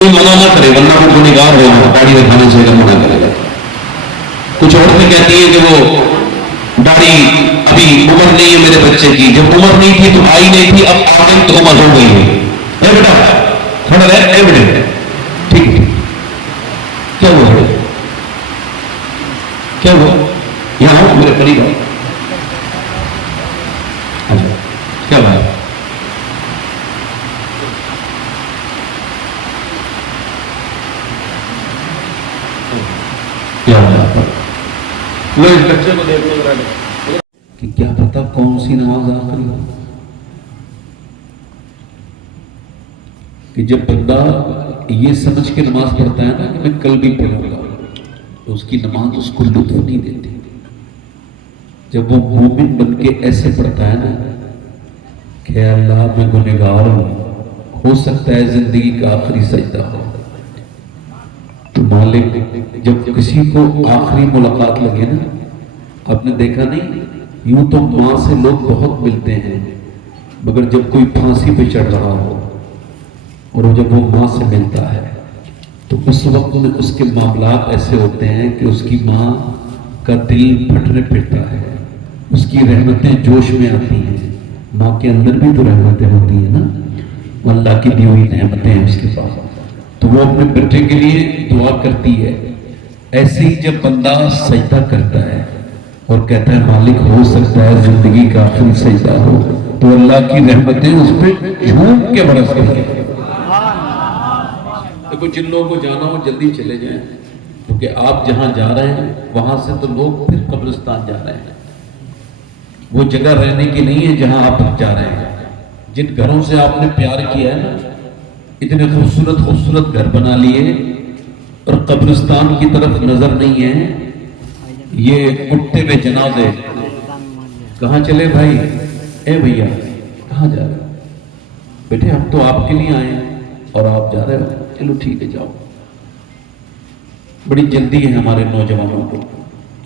کوئی منع نہ کرے ورنہ وہ گنہگار ہوگا داڑھی رکھانے سے اگر منع کرے گا. کچھ عورتیں کہتی ہیں کہ وہ داڑھی ابھی عمر نہیں ہے میرے بچے کی, جب عمر نہیں تھی تو آئی نہیں تھی, اب آ گئی تو عمر ہو گئی ہے. اے بیٹا تھوڑا رہ, اے بیٹے ٹھیک ہے کیا ہوا, کیا ہوا, یہاں آؤ میرے قریب آؤ, کیا بات, بچے کو دیکھ لو کہ کیا پتا کون سی نماز آخری ہو, کہ جب بندہ یہ سمجھ کے نماز پڑھتا ہے نا کہ میں کل بھی پڑھوں گا, تو اس کی نماز اس کو لطف نہیں دیتی. جب وہ مومن بن کے ایسے پڑھتا ہے نا کہ اللہ میں گنہگار ہوں, ہو سکتا ہے زندگی کا آخری سجدہ ہو, تو مالک جب کسی کو آخری ملاقات لگے نا, آپ نے دیکھا نہیں, یوں تو ماں سے لوگ بہت ملتے ہیں, مگر جب کوئی پھانسی پہ چڑھ رہا ہو اور جب وہ ماں سے ملتا ہے تو اس وقت میں اس کے معاملات ایسے ہوتے ہیں کہ اس کی ماں کا دل پھٹنے پھرتا ہے, اس کی رحمتیں جوش میں آتی ہیں. ماں کے اندر بھی تو رحمتیں ہوتی ہیں نا, وہ اللہ کی دی ہوئی نعمتیں ہیں اس کے پاس, تو وہ اپنے بیٹے کے لیے دعا کرتی ہے. ایسے ہی جب بندہ سجدہ کرتا ہے اور کہتا ہے مالک ہو سکتا ہے زندگی کا آخری سجدہ ہو, تو اللہ کی رحمتیں اس پہ جھوم کے برس رہی ہیں. دیکھو جن لوگوں کو جانا ہو جلدی چلے جائیں, کیونکہ آپ جہاں جا رہے ہیں وہاں سے تو لوگ پھر قبرستان جا رہے ہیں. وہ جگہ رہنے کی نہیں ہے جہاں آپ جا رہے ہیں. جن گھروں سے آپ نے پیار کیا ہے نا, اتنے خوبصورت خوبصورت گھر بنا لیے اور قبرستان کی طرف نظر نہیں ہے, یہ اٹھتے ہوئے جنازے. کہاں چلے بھائی, اے بھیا کہاں جا رہے, بیٹے ہم تو آپ کے لیے آئے ہیں اور آپ جا رہے ہو, چلو ٹھیک ہے جاؤ. بڑی جلدی ہے ہمارے نوجوانوں کو,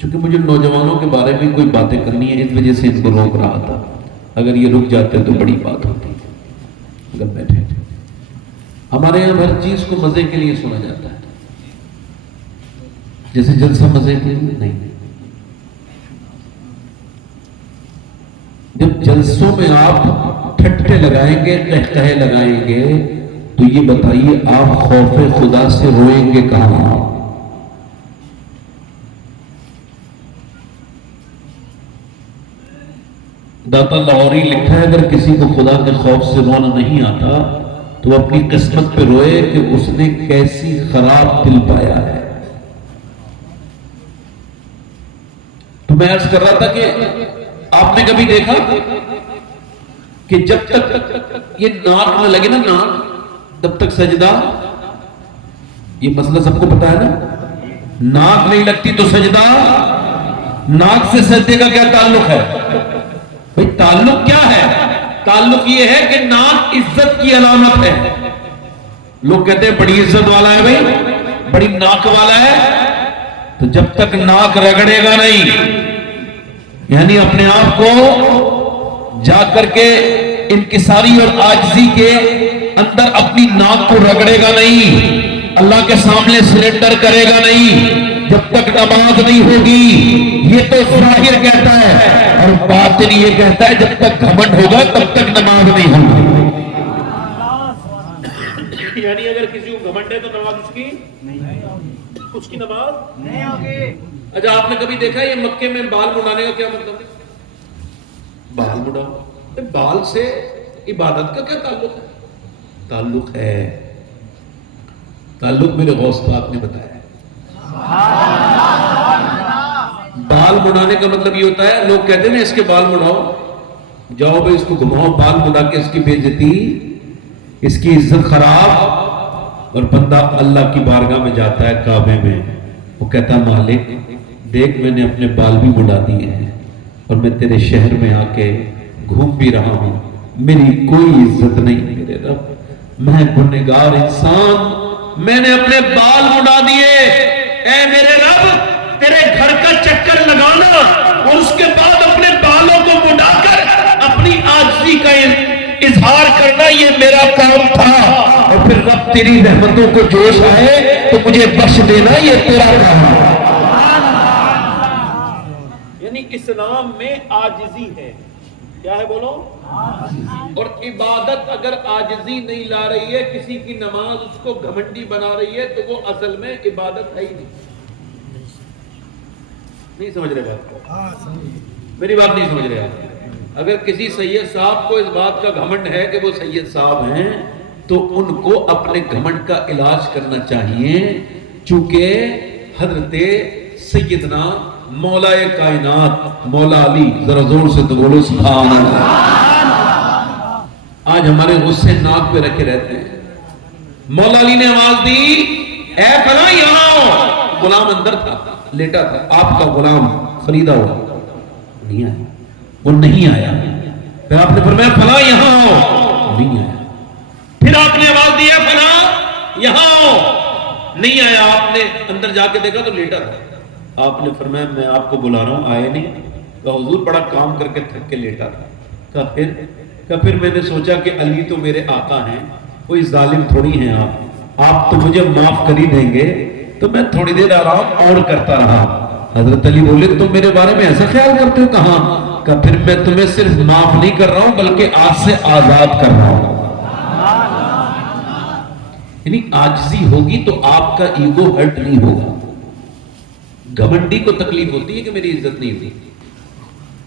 چونکہ مجھے نوجوانوں کے بارے میں کوئی باتیں کرنی ہے, اس وجہ سے ان کو روک رہا تھا. اگر یہ رک جاتے تو بڑی بات ہوتی. اگر بیٹھے, ہمارے یہاں ہر چیز کو مزے کے لیے سنا جاتا ہے, جیسے جلسہ مزے کے لیے نہیں. جب جلسوں میں آپ ٹھٹے لگائیں گے, قہقہے لگائیں گے, تو یہ بتائیے آپ خوف خدا سے روئیں گے کہاں؟ داتا لاہوری لکھا ہے اگر کسی کو خدا کے خوف سے رونا نہیں آتا تو وہ اپنی قسمت پہ روئے کہ اس نے کیسی خراب دل پایا ہے. تو میں عرض کر رہا تھا کہ آپ نے کبھی دیکھا کہ جب تک یہ ناک نہ لگے نا, ناک تب تک سجدہ, یہ مسئلہ سب کو پتا ہے نا, ناک نہیں لگتی تو سجدہ. ناک سے سجدے کا کیا تعلق ہے بھئی؟ تعلق کیا ہے؟ تعلق یہ ہے کہ ناک عزت کی علامت ہے. لوگ کہتے ہیں بڑی عزت والا ہے بھئی, بڑی ناک والا ہے, تو جب تک ناک رگڑے گا نہیں, یعنی اپنے آپ کو جا کر کے انکساری اور عاجزی کے اندر اپنی ناک کو رگڑے گا نہیں, اللہ کے سامنے سرنڈر کرے گا نہیں, جب تک نماز نہیں ہوگی. یہ تو ظاہر کہتا ہے, اور باطن یہ کہتا ہے جب تک گھمنڈ ہوگا تب تک نماز نہیں ہوگی. یعنی اگر کسی کو گھمنڈ ہے تو نماز اس کی نماز نہیں ہوگی. اچھا آپ نے کبھی دیکھا یہ مکے میں بال مڈانے کا کیا مطلب ہے؟ بال مڈاؤ, بال سے عبادت کا کیا تعلق ہے؟ تعلق ہے, تعلق میرے غوث پاک نے بتایا ہے. بال مڈانے کا مطلب یہ ہوتا ہے, لوگ کہتے ہیں نا اس کے بال مڈاؤ, جاؤ بھائی اس کو گھماؤ, بال مڈا کے اس کی بے عزتی, اس کی عزت خراب. اور بندہ اللہ کی بارگاہ میں جاتا ہے کعبے میں, وہ کہتا ہے مالک دیکھ میں نے اپنے بال بھی مڈا دیے ہیں اور میں تیرے شہر میں آ کے گھوم بھی رہا ہوں, میری کوئی عزت نہیں میرے رب, میں گنہگار انسان, میں نے اپنے بال مڈا دیے. اے میرے رب تیرے گھر کا چکر لگانا اور اس کے بعد اپنے بالوں کو مڈا کر اپنی عاجزی کا اظہار کرنا یہ میرا کام تھا، اور پھر رب تیری رحمتوں کو جوش آئے تو مجھے بخش دینا یہ تیرا کام ہے۔ یعنی اسلام میں عاجزی ہے، کیا ہے بولو؟ اور عبادت اگر عاجزی نہیں لا رہی ہے، کسی کی نماز اس کو گھمنڈی بنا رہی ہے، تو وہ اصل میں عبادت ہے ہی نہیں سمجھ رہے بات کو؟ میری بات نہیں سمجھ رہے آپ؟ اگر کسی سید صاحب کو اس بات کا گھمنڈ ہے کہ وہ سید صاحب ہیں، تو ان کو اپنے گھمنڈ کا علاج کرنا چاہیے، چونکہ حضرت سیدنا مولا کائنات مولا علی، ذرا زور سے تو بولو سبحان اللہ، آج ہمارے غصے ناک پہ رکھے رہتے ہیں۔ مولا علی نے آواز دی، اے فلاں یہاں آؤ۔ غلام اندر تھا، لیٹا تھا، آپ کا غلام خریدا ہوا، نہیں آیا، وہ نہیں آیا۔ پھر آپ نے فرمایا فلاں یہاں آؤ، نہیں آیا۔ پھر آپ نے آواز دی، اے فلاں یہاں آؤ، نہیں آیا۔ آپ نے اندر جا کے دیکھا تو لیٹا تھا۔ آپ نے فرمایا میں آپ کو بلا رہا ہوں، آئے نہیں؟ کہا حضور بڑا کام کر کے تھک کے لیٹا تھا۔ کہا پھر میں نے سوچا کہ علی تو میرے آقا ہیں، کوئی ظالم تھوڑی ہیں، آپ تو مجھے معاف کر ہی دیں گے، تو میں تھوڑی دیر آرام اور کرتا رہا۔ حضرت علی بولے تم میرے بارے میں ایسا خیال کرتے ہو؟ کہاں؟ کہ پھر میں تمہیں صرف معاف نہیں کر رہا ہوں بلکہ آج سے آزاد کر رہا ہوں۔ یعنی عاجزی ہوگی تو آپ کا ایگو ہرٹ نہیں ہوگا۔ گھمنڈی کو تکلیف ہوتی ہے کہ میری عزت نہیں ہوتی،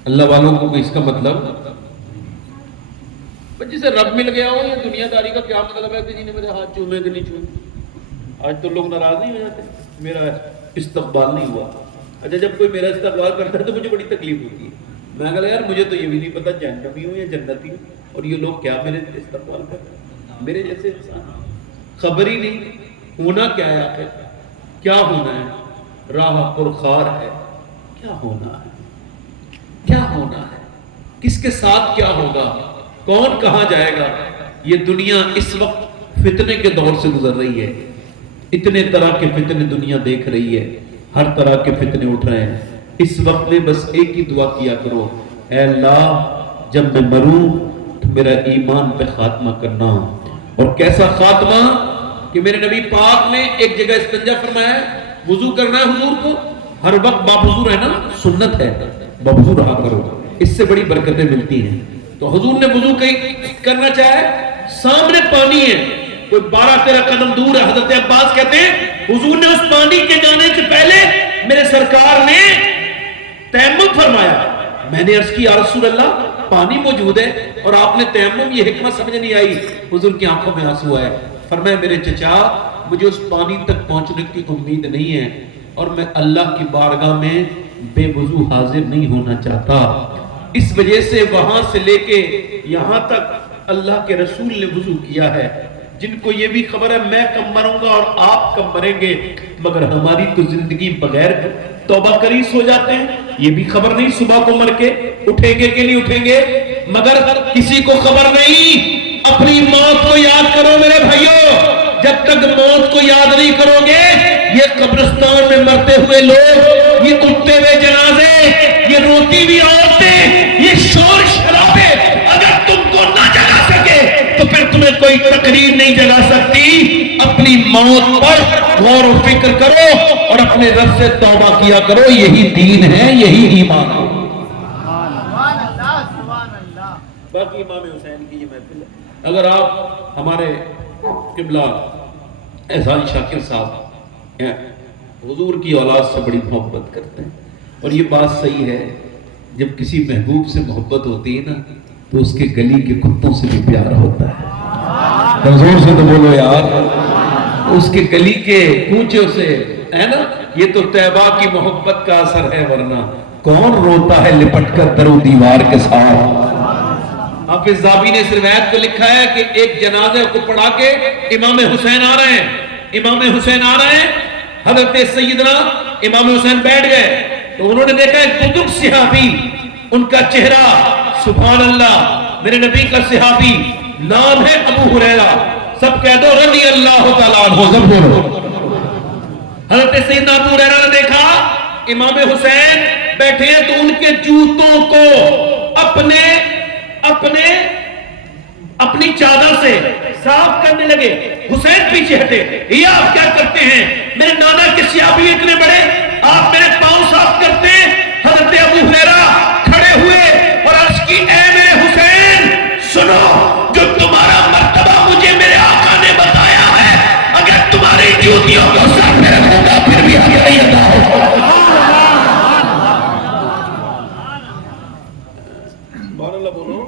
اللہ والوں کو اس کا مطلب جسے رب مل گیا ہو، یہ دنیا داری کا کیا مطلب ہے کہ جی نے میرے ہاتھ چومے کہ نہیں چومے؟ آج تو لوگ ناراض نہیں ہو جاتے میرا استقبال نہیں ہوا۔ اچھا جب کوئی میرا استقبال کرتا ہے تو مجھے بڑی تکلیف ہوتی ہے، میں کہا یار مجھے تو یہ بھی نہیں پتا جہنمی ہوں یا جنتی ہوں، اور یہ لوگ کیا میرے استقبال کرتے ہیں، میرے جیسے انسان، خبر ہی نہیں ہونا کیا ہے، آخر کیا ہونا ہے، راہ پرخار ہے، کیا ہونا ہے، کیا ہونا ہے، کس کے ساتھ کیا ہوگا، کون کہاں جائے گا۔ یہ دنیا اس وقت فتنے کے دور سے گزر رہی ہے، اتنے طرح کے فتنے دنیا دیکھ رہی ہے، ہر طرح کے فتنے اٹھ رہے ہیں۔ اس وقت میں بس ایک ہی دعا کیا کرو، اے اللہ جب میں مروں تو میرا ایمان پہ خاتمہ کرنا، اور کیسا خاتمہ کہ میرے نبی پاک نے ایک جگہ استنجا فرمایا ہے، وضو کرنا ہے حضور کو، ہر وقت باوضو رہنا سنت ہے، باوضو رہا کرو، اس سے بڑی برکتیں ملتی ہیں۔ تو حضور نے وضو کرنا چاہے، سامنے پانی ہے، کوئی 12-13 قدم دور ہے۔ حضرت عباس کہتے ہیں حضور نے اس پانی کے جانے سے پہلے میرے سرکار نے تیمم فرمایا۔ میں نے عرض کی یا رسول اللہ پانی موجود ہے اور آپ نے تیمم، یہ حکمت سمجھ نہیں آئی۔ حضور کی آنکھوں میں آنسو آئے، فرمایا میرے چچا مجھے اس پانی تک پہنچنے کی امید نہیں ہے، اور میں اللہ کی بارگاہ میں بے وضو حاضر نہیں ہونا چاہتا۔ اس وجہ سے وہاں سے لے کے یہاں تک اللہ کے رسول نے وضو کیا ہے۔ جن کو یہ بھی خبر ہے میں کب مروں گا اور آپ کب مریں گے، مگر ہماری تو زندگی بغیر توبہ کری سو جاتے ہیں، یہ بھی خبر نہیں صبح کو مر کے اٹھیں گے کہ نہیں اٹھیں گے، مگر کسی کو خبر نہیں۔ اپنی موت کو یاد کرو میرے بھائیوں، جب تک موت کو یاد نہیں کرو گے، یہ قبرستان میں مرتے ہوئے لوگ، یہ اٹھتے ہوئے جنازے، یہ روتی ہوئی عورتیں، یہ شور شرابے اگر تم کو نہ جگا سکے تو پھر تمہیں کوئی تقریر نہیں جگا سکتی۔ اپنی موت پر غور و فکر کرو اور اپنے رب سے توبہ کیا کرو، یہی دین ہے، یہی ایمان ہے۔ باقی امام حسین کی یہ محفل ہے۔ اگر آپ ہمارے قبلہ احسان شاکر صاحب حضور کی اولاد سے بڑی محبت کرتے ہیں، اور یہ بات صحیح ہے، جب کسی محبوب سے محبت ہوتی ہے نا تو اس کے گلی کے کتوں سے بھی پیار ہوتا ہے۔ حضور سے تو بولو یار، اس کے گلی کے کوچوں سے، ہے نا، یہ تو طیبہ کی محبت کا اثر ہے، ورنہ کون روتا ہے لپٹ کر در و دیوار کے ساتھ۔ حافظ ذابی نے اس روایت کو لکھا ہے کہ ایک جنازے کو پڑھا کے امام حسین آ رہے ہیں، امام حسین آ رہے ہیں، حضرت سیدنا امام حسین بیٹھ گئے تو انہوں نے دیکھا ایک بزرگ صحابی، ان کا چہرہ سبحان اللہ، میرے نبی کا صحابی، نام ہے ابو ہریرہ، سب کہہ دو رضی اللہ تعالیٰ عنہ، سب بولو۔ حضرت سیدنا ابو ہریرہ نے دیکھا امام حسین بیٹھے ہیں تو ان کے جوتوں کو اپنے اپنی چادر سے صاف کرنے لگے. حسین پیچھے ہٹے. یہ آپ کیا کرتے ہیں؟ میرے نانا کے سیابی اتنے بڑے، آپ میرے پاؤں صاف کرتے ہیں. حضرت ابو ہریرہ کھڑے ہوئے اور عرض کی اے میرے حسین سنو، جو تمہارا مرتبہ مجھے میرے آقا نے بتایا ہے، اگر تمہاری جوتیوں کو سر پہ رکھوں گا پھر بھی حق نہیں ادا ہوگا. سبحان اللہ بولو.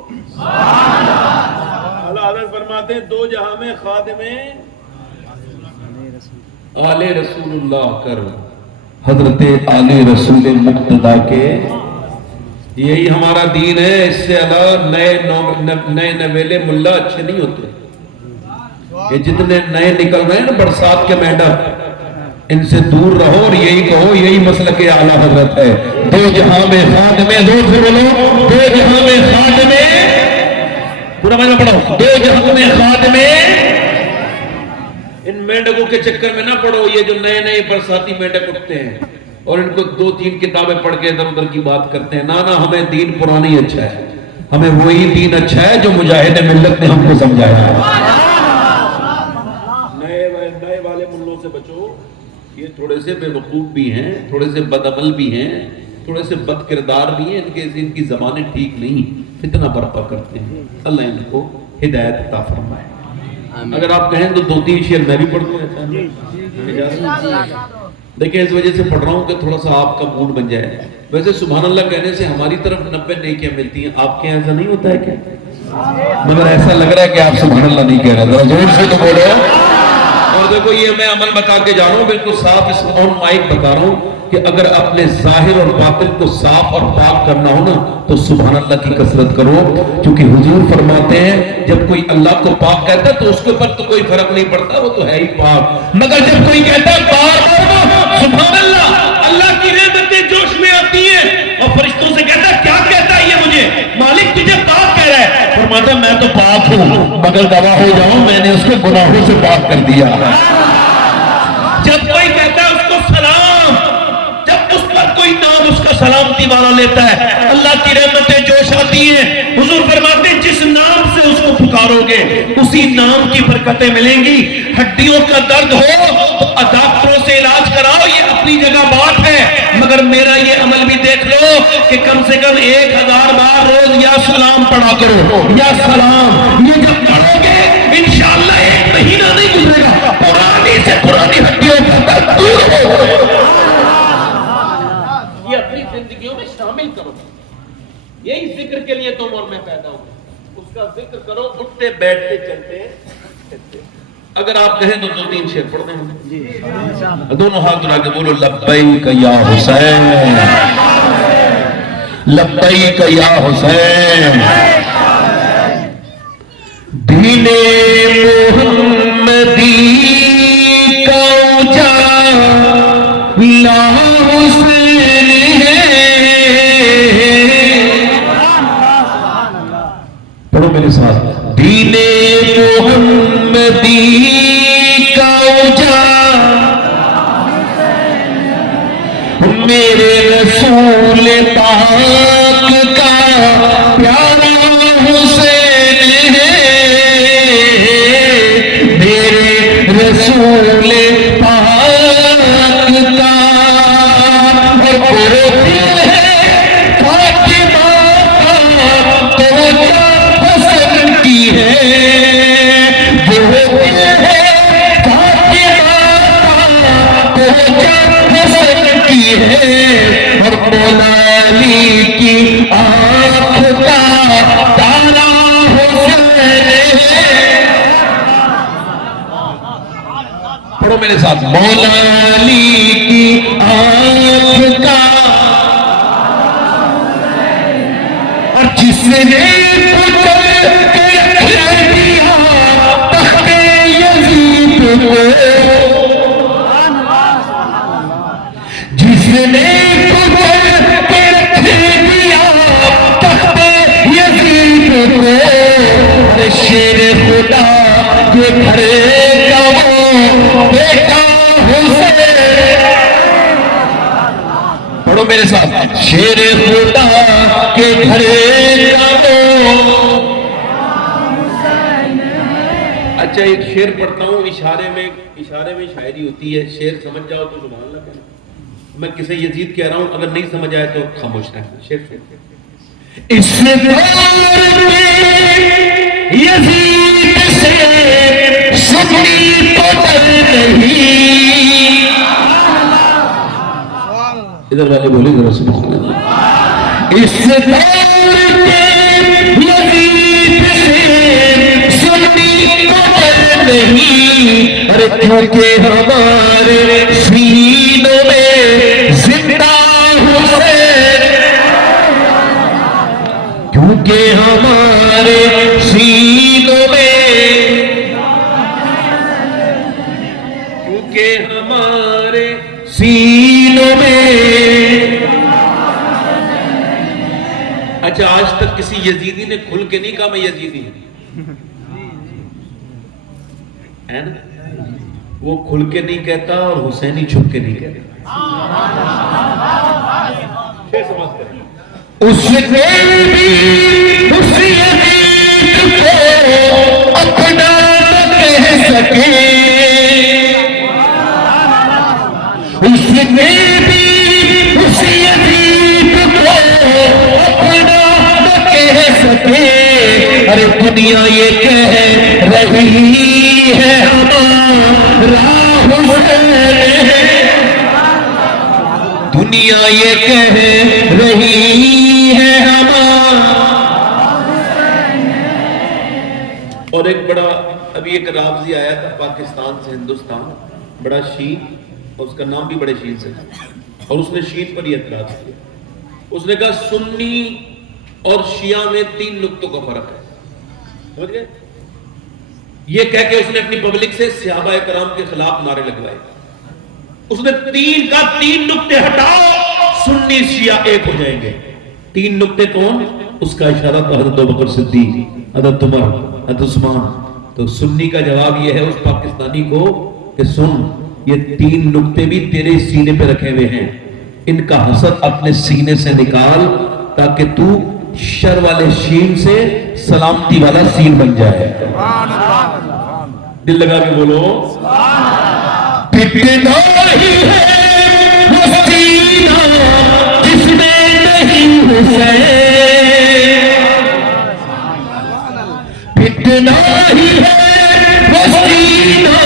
اللہ حضرت فرماتے ہیں دو جہاں میں خادم آل رسول اللہ کر. حضرت آل رسول مقتدی کے یہی ہمارا دین ہے. اس سے علاوہ نئے نویلے ملا اچھے نہیں ہوتے. یہ جتنے نئے نکل رہے ہیں نا برسات کے میڈم، ان سے دور رہو اور یہی کہو یہی مسلک اعلیٰ حضرت ہے. دو جہاں میں خادم، زور سے بولو، دو جہاں میں خادم، پورا معنی پڑھو، دو جہاں میں خادم. ان مینڈکوں کے چکر میں نہ پڑو. یہ جو نئے نئے برساتی مینڈک اٹھتے ہیں اور ان کو 2-3 کتابیں پڑھ کے ادھر ادھر کی بات کرتے ہیں. نا ہمیں دین پرانی اچھا ہے، ہمیں وہی دین اچھا ہے جو مجاہد ملت نے ہم کو سمجھایا ہے. نئے والے ملوں سے بچو. یہ تھوڑے سے بے وقوف بھی ہیں، تھوڑے سے بد عمل بھی ہیں، تھوڑے سے بد کردار بھی ہیں. ان کی زبانیں ٹھیک نہیں، فتنہ برپا کرتے ہیں. اللہ ان کو ہدایت عطا فرمائے. اگر آپ کہیں تو 2-3 شعر میں بھی پڑھ دوں. دیکھیں اس وجہ سے پڑھ رہا ہوں کہ تھوڑا سا آپ کا موڈ بن جائے. ویسے سبحان اللہ کہنے سے ہماری طرف 90 نیکیاں ملتی ہیں. آپ کے یہاں ایسا نہیں ہوتا ہے کیا؟ مگر ایسا لگ رہا ہے کہ آپ سبحان اللہ نہیں کہہ رہے. ذرا زور سے تو بولو. اور دیکھو یہ میں عمل بتا کے جا رہا ہوں، بالکل صاف اس آن مائک بتا رہا ہوں کہ اگر اپنے ظاہر اور باطن کو صاف اور پاک کرنا ہو نا تو سبحان اللہ کی کثرت کرو. کیونکہ حضور فرماتے ہیں جب کوئی اللہ کو پاک کہتا ہے تو اس کے اوپر تو کوئی فرق نہیں پڑتا، وہ تو ہے ہی پاک. مگر جب کوئی کہتا ہے بار سبحان اللہ، اللہ کی رحمتیں جوش میں آتی ہیں اور فرشتوں سے کہتا ہے کیا کہتا ہے یہ مجھے؟ مالک تجھے پاک کہہ رہا ہے. فرماتا ہے میں تو پاک ہوں مگر گواہ ہو جاؤں میں نے اس کو گناہوں سے پاک کر دیا. جب کوئی کہتا ہے اس کو سلام، جب اس پر کوئی نام اس کا سلامتی والا لیتا ہے اللہ کی رحمتیں جوش آتی ہیں. حضور فرماتے ہیں جس نام سے اس کو پکارو گے اسی نام کی برکتیں ملیں گی. ہڈیوں کا درد ہو تو ڈاکٹروں سے علاج کراؤ، یہ اپنی جگہ بات ہے. مگر میرا یہ عمل بھی دیکھ لو کہ کم سے کم 1000 بار روز یا سلام پڑھا کرو. یا سلام یہ جب پڑھو گے انشاءاللہ 1 مہینہ نہیں گزرے گا پرانی سے پرانی ہڈیوں کا درد دور ہوگا. یہ اپنی زندگیوں میں شامل کرو. یہی ذکر کے لیے تم اور میں پیدا ہوں. اس کا ذکر کرو اٹھتے بیٹھتے چلتے. اگر آپ کہیں تو 2-3 شعر پڑھ دیں. دونوں ہاتھ اٹھا کے بولو لبیک یا حسین، لبیک یا حسین. دین محمدی کا اجالا حسین ہے. پڑھو میرے ساتھ. دین محمدی کا اجالا میرے رسول پاک کا پیارا حسین ہے. میرے رسول پاک کا اور قربان ہے فاطمہ کا تو حسن کی ہے. اور مولا علی کی آنکھ کا تارا حسین ہے. پڑھو میرے ساتھ. مولا علی کی آنکھ کا اور جس نے پتر کے رکھ دیا تخت یزید کو، جس نے پتر کے رکھ دیا تخت یزید کو، شیر خدا کے گھر کا وہ بیٹا حسین. پڑھو میرے ساتھ. شیر خدا کے گھر کا وہ اچھا ایک شعر پڑھتا ہوں، اشارے میں شاعری ہوتی ہے، شعر سمجھ جاؤ تو سبحان اللہ کہنا، میں کسے یزید کہہ رہا ہوں، اگر نہیں سمجھ آئے تو خاموش رہنا. شعر اس دور میں یزید سے سنی تو نہیں. ادھر والے بولے ذرا سبحان اللہ. اس دور میں یزید سے سنی تو نہیں، ارے کیونکہ ہمارے سینوں میں زندہ حسین، کیونکہ ہمارے سینوں میں، کیونکہ ہمارے سینوں میں. اچھا آج تک کسی یزیدی نے کھل کے نہیں کہا میں یزیدی ہوں، ہے نا؟ وہ کھل کے نہیں کہتا اور حسینی چھپ کے نہیں کہتا. اس نے بھی اس یزید کو اپنا کہہ سکے، اس نے بھی اس یزید کو اپنا کہہ سکے. ارے دنیا یہ کہہ رہی ہے ہمارا حسین، دنیا یہ کہہ رہی ہے ہمارا. اور ایک بڑا ابھی ایک رابضی آیا تھا پاکستان سے ہندوستان، بڑا شین، اور اس کا نام بھی بڑے شین سے تھا، اور اس نے شین پر یہ اعتراض کیا. اس نے کہا سنی اور شیعہ میں 3 نقطوں کا فرق ہے. سمجھ گئے؟ یہ کہہ کے اس نے اپنی پبلک سے صحابہ کرام کے خلاف نعرے لگوائے. اس نے 3 نقطے ہٹاؤ، سنی شیعہ ایک ہو جائیں گے. 3 نقطے کون؟ اس کا اشارہ تو حضرت ابوبکر صدیق، حضرت عمر، حضرت عثمان. تو سنی کا جواب یہ ہے اس پاکستانی کو کہ سن، یہ 3 نقطے بھی تیرے سینے پہ رکھے ہوئے ہیں، ان کا حسد اپنے سینے سے نکال تاکہ تو شر والے شین سے سلامتی والا سین بن جائے. دل لگا کے بولو پٹنا ہی ہے وہ سینہ جس میں نہیں حسین، پٹنا ہی ہے وہ سینہ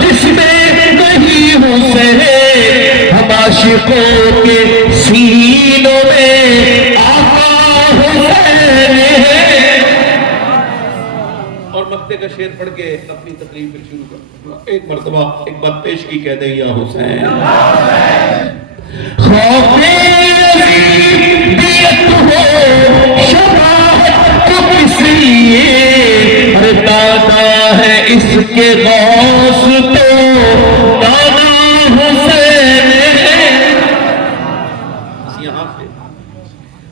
جس میں نہیں حسین. ہم عاشقوں کے سینوں میں آقا حسین ہے. اور مقطع کا شعر پڑھ کے اپنی تقریر پھر شروع کر. ایک مرتبہ ایک بات پیش کی، کہہ دیں یا حسین. خوف یزیدیت ہو شباہت کو کس لیے، ارے دادا ہے اس کے غوث تو دادا حسین ہے. یہاں سے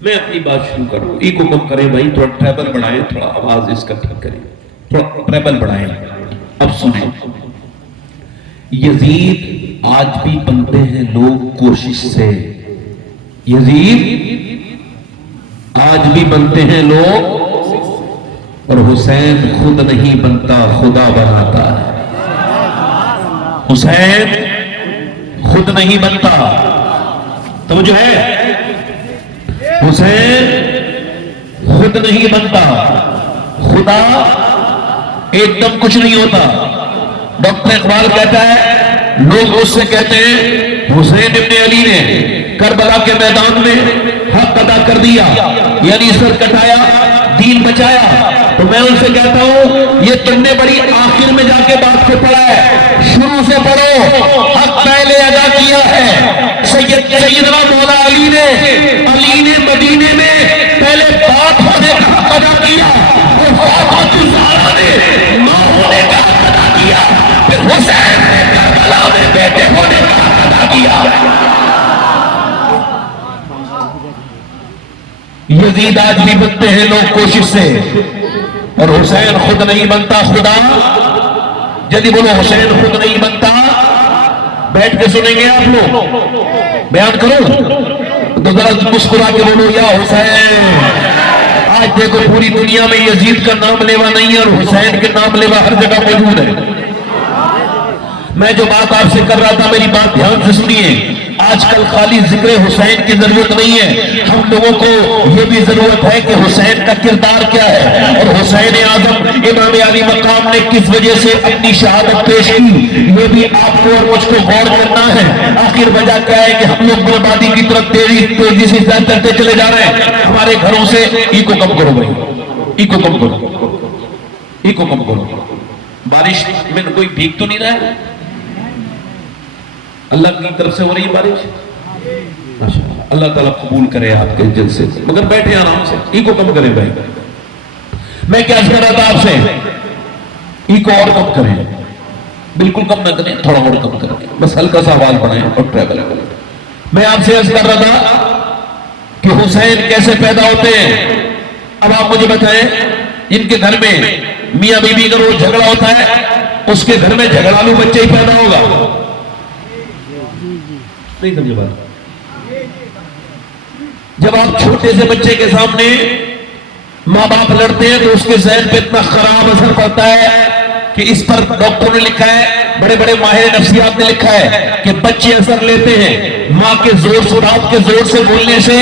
میں اپنی بات شروع کروں. ایکو کم کریں بھائی، تھوڑا ٹریبل بڑھائیں، تھوڑا آواز اس کا ٹھیک کریں، تھوڑا ٹریبل بڑھائیں. اب سنیں، یزید آج بھی بنتے ہیں لوگ کوشش سے. یزید آج بھی بنتے ہیں لوگ، اور حسین خود نہیں بنتا، خدا بناتا ہے. حسین خود نہیں بنتا، توجہ ہے، حسین خود نہیں بنتا، خدا ایک دم کچھ نہیں ہوتا. ڈاکٹر اقبال کہتا ہے، لوگ اس سے کہتے ہیں حسین ابن علی نے کربلا کے میدان میں حق ادا کر دیا، یعنی سر کٹایا، دین بچایا. تو میں ان سے کہتا ہوں یہ تم نے بڑی آخر میں جا کے بات کو پڑھا ہے، شروع سے پڑھو. حق پہلے ادا کیا ہے. سیدنا مولا علی نے مدینے میں پہلے بات ہونے کا حق ادا کیا، اور فاطمہ الزہرا نے ماں ہونے کا حق ادا کیا، پھر حسین نے کربلا میں بیٹے ہونے کا حق ادا کیا. یزید آج بھی بنتے ہیں لوگ کوشش سے، اور حسین خود نہیں بنتا، خدا. جلدی بولو، حسین خود نہیں بنتا. بیٹھ کے سنیں گے آپ لوگ، بیان کرو تو ذرا مسکرا کے بولو یا حسین. آج دیکھو پوری دنیا میں یزید کا نام لیوا نہیں ہے اور حسین کے نام لیوا ہر جگہ موجود ہے. میں جو بات آپ سے کر رہا تھا میری بات دھیان سے سنیے. آج کل خالی ذکر حسین کی ضرورت نہیں ہے, ہم لوگوں کو یہ بھی ضرورت ہے کہ حسین کا کردار کیا ہے اور حسین اعظم امام علی مقام نے کس وجہ سے اپنی شہادت پیش کی, یہ بھی آپ کو اور مجھ کو غور کرنا ہے. آخر وجہ کیا ہے کہ ہم لوگ بربادی کی طرف تیزی سے چلتے چلے جا رہے ہیں. ہمارے گھروں سے ای کو کم کرو بھائی, ای کو کم کرو, ای کو کم کرو. بارش میں کوئی بھیگ تو نہیں رہا ہے؟ اللہ کی طرف سے ہو رہی ہے بارش, ماشاءاللہ. اللہ تعالیٰ قبول کرے آپ کے جلسے, مگر بیٹھے آرام سے, ای کو کم کریں بھائی. میں کیا کر رہا تھا آپ سے, ای کو اور کم کریں, بالکل کم نہ کریں, تھوڑا اور کم کریں, بس ہلکا سا آواز بڑھائیں اور ٹریول کریں. میں آپ سے عرض کر رہا تھا کہ حسین کیسے پیدا ہوتے ہیں. اب آپ مجھے بتائیں, ان کے گھر میں میاں بیوی اگر وہ جھگڑا ہوتا ہے, اس کے گھر میں جھگڑالو بچے ہی پیدا ہوگا, نہیں سمجھے بات. جب آپ چھوٹے سے بچے کے سامنے ماں باپ لڑتے ہیں تو اس کے ذہن پہ اتنا خراب اثر پڑتا ہے کہ اس پر ڈاکٹر نے لکھا ہے, بڑے بڑے ماہر نفسیات نے لکھا ہے کہ بچے اثر لیتے ہیں ماں کے زور سے, باپ کے زور سے بولنے سے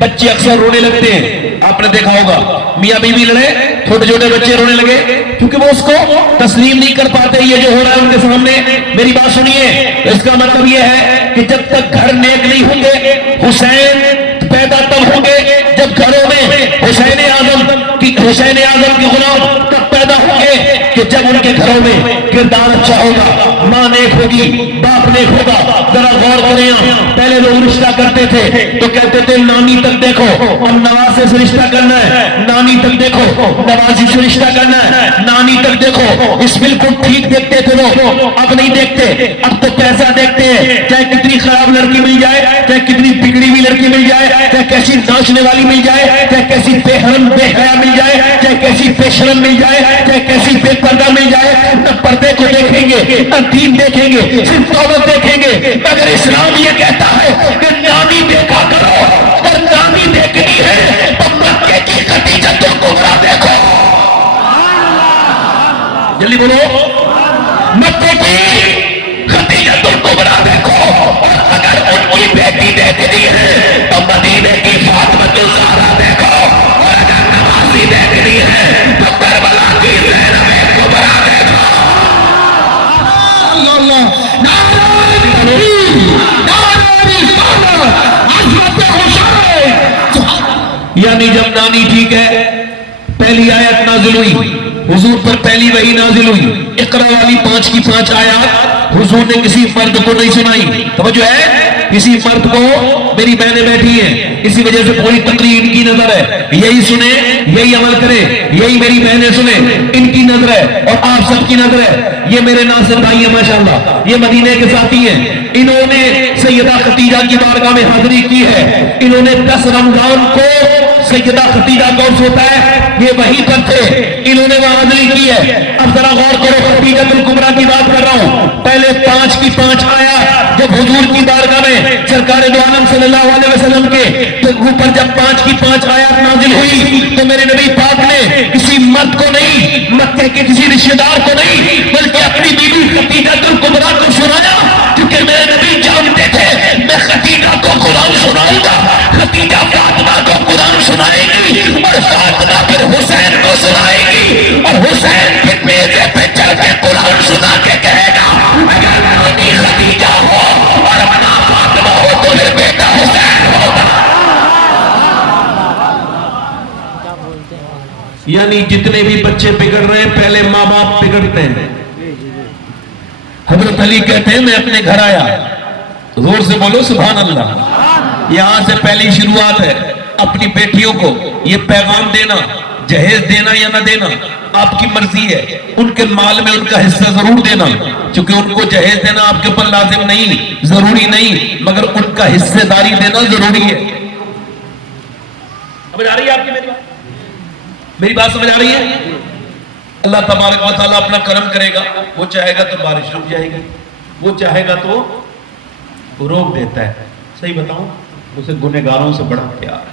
بچے اکثر رونے لگتے ہیں. آپ نے دیکھا ہوگا میاں بیوی لڑے, چھوٹے چھوٹے بچے رونے لگے کیونکہ وہ اس کو تسلیم نہیں کر پاتے یہ جو ہو رہا ہے ان کے سامنے. میری بات سنیے, اس کا مطلب یہ ہے کہ جب تک گھر نیک نہیں ہوں گے, حسین پیدا تب ہوں گے جب گھروں میں حسین اعظم کی غلام تب پیدا ہوں گے کہ جب ان کے گھروں میں کردار اچھا ہوگا, ماں نیک ہوگی, باپ نیک ہوگا. ذرا غور کریں, پہلے لوگ رشتہ کرتے تھے تو کہتے تھے نانی تک دیکھو, اب نواسے سے رشتہ کرنا ہے, نانی تک دیکھو, نوازی سے رشتہ کرنا ہے, نانی تک دیکھو. اس بالکل ٹھیک دیکھتے تھے لوگ, اب نہیں دیکھتے, اب تو پیسہ دیکھتے ہیں. چاہے کتنی خراب لڑکی مل جائے, چاہے کتنی بگڑی ہوئی لڑکی مل جائے, چاہے کیسی ناچنے والی مل جائے, چاہے کیسی بے حرم بے حیا مل جائے, چاہے کیسی بے شرم مل جائے, چاہے کیسی بے پردہ مل جائے, نہ پردے کو دیکھیں گے نہ دین دیکھیں گے, صرف دولت دیکھیں گے. مگر اسلام یہ کہتا ہے کہ نانی دیکھا کرو, اور نانی دیکھنی ہے تو مکے کی خدیجۃ الکبریٰ دیکھو. جلدی بولو, مکے کی خدیجۃ الکبریٰ دیکھو. اور اگر ان کی بیٹی دیکھنی ہے تو مدینے کی فاطمۃ الزہرا دیکھو, اور اگر نوازی دیکھنی ہے تو کربلا کی زینب کبریٰ دیکھو. یعنی جب نانی ٹھیک ہے, پہلی آیت نازل ہوئی حضور پر, پہلی وحی نازل ہوئی, اقرا والی 5 کی 5 آیات حضور نے کسی مرد کو نہیں سنائی. توجہ ہے, کسی مرد کو میری بہنیں بیٹھی ہیں, اسی وجہ سے پوری تقریر ان کی نظر ہے, یہی سنے یہی عمل کرے, یہی میری بہنیں سنیں, ان کی نظر ہے اور آپ سب کی نظر ہے. یہ میرے ناصر بھائی ہیں ماشاءاللہ, یہ مدینے کے ساتھی ہیں, انہوں نے سیدہ خدیجہ کی بارگاہ میں حاضری کی ہے. انہوں نے 10 رمضان کو سیدہ خدیجہ کون ہوتا ہے یہ وہیں پر تھے, انہوں نے وہاں حاضری کی ہے. اب ذرا غور کرو, خدیجۃ الکبریٰ کی بات کر رہا ہوں. پہلے 5 کی 5 آیا جب حضور کی بارگاہ میں سرکار دو عالم صلی اللہ علیہ وسلم کے اوپر جب 5 کی 5 آیات نازل ہوئی تو میرے نبی پاک نے کسی مرد کو نہیں, مکے کے کسی رشتہ دار کو نہیں, بلکہ اپنی بیوی خدیجۃ الکبریٰ کو سنایا, کیونکہ میرے نبی جانتے تھے میں خدیجہ کو قرآن سناؤں گا, خدیجہ فاطمہ کو قرآن سنائے گی, اور فاطمہ پھر حسین کو سنائے گی, اور حسین پھر میزے پہ چڑھ کے قرآن سنا کے کہے گا اگر نانی خدیجہ ہو اور اپنا فاطمہ ہو تو پھر بیٹا حسین ہوگا. یعنی جتنے بھی بچے بگڑ رہے ہیں پہلے ماں باپ بگڑتے ہیں. حضرت علی کہتے ہیں میں اپنے گھر آیا, زور سے بولو سبحان اللہ, یہاں سے پہلی شروعات ہے. اپنی بیٹیوں کو یہ پیغام دینا, جہیز دینا یا نہ دینا آپ کی مرضی ہے. ان کے مال میں ان کا حصہ ضرور دینا, چونکہ ان کو جہیز دینا آپ کے اوپر لازم نہیں, ضروری نہیں, مگر ان کا حصہ داری دینا ضروری ہے. سمجھ آ رہی ہے آپ کی میری بات سمجھ آ رہی ہے؟ اللہ تبارک و تعالیٰ اپنا کرم کرے گا, وہ چاہے گا تو بارش رک جائے گی, وہ چاہے گا تو روک دیتا ہے. صحیح بتاؤں, اسے گنہگاروں سے بڑا پیار ہے.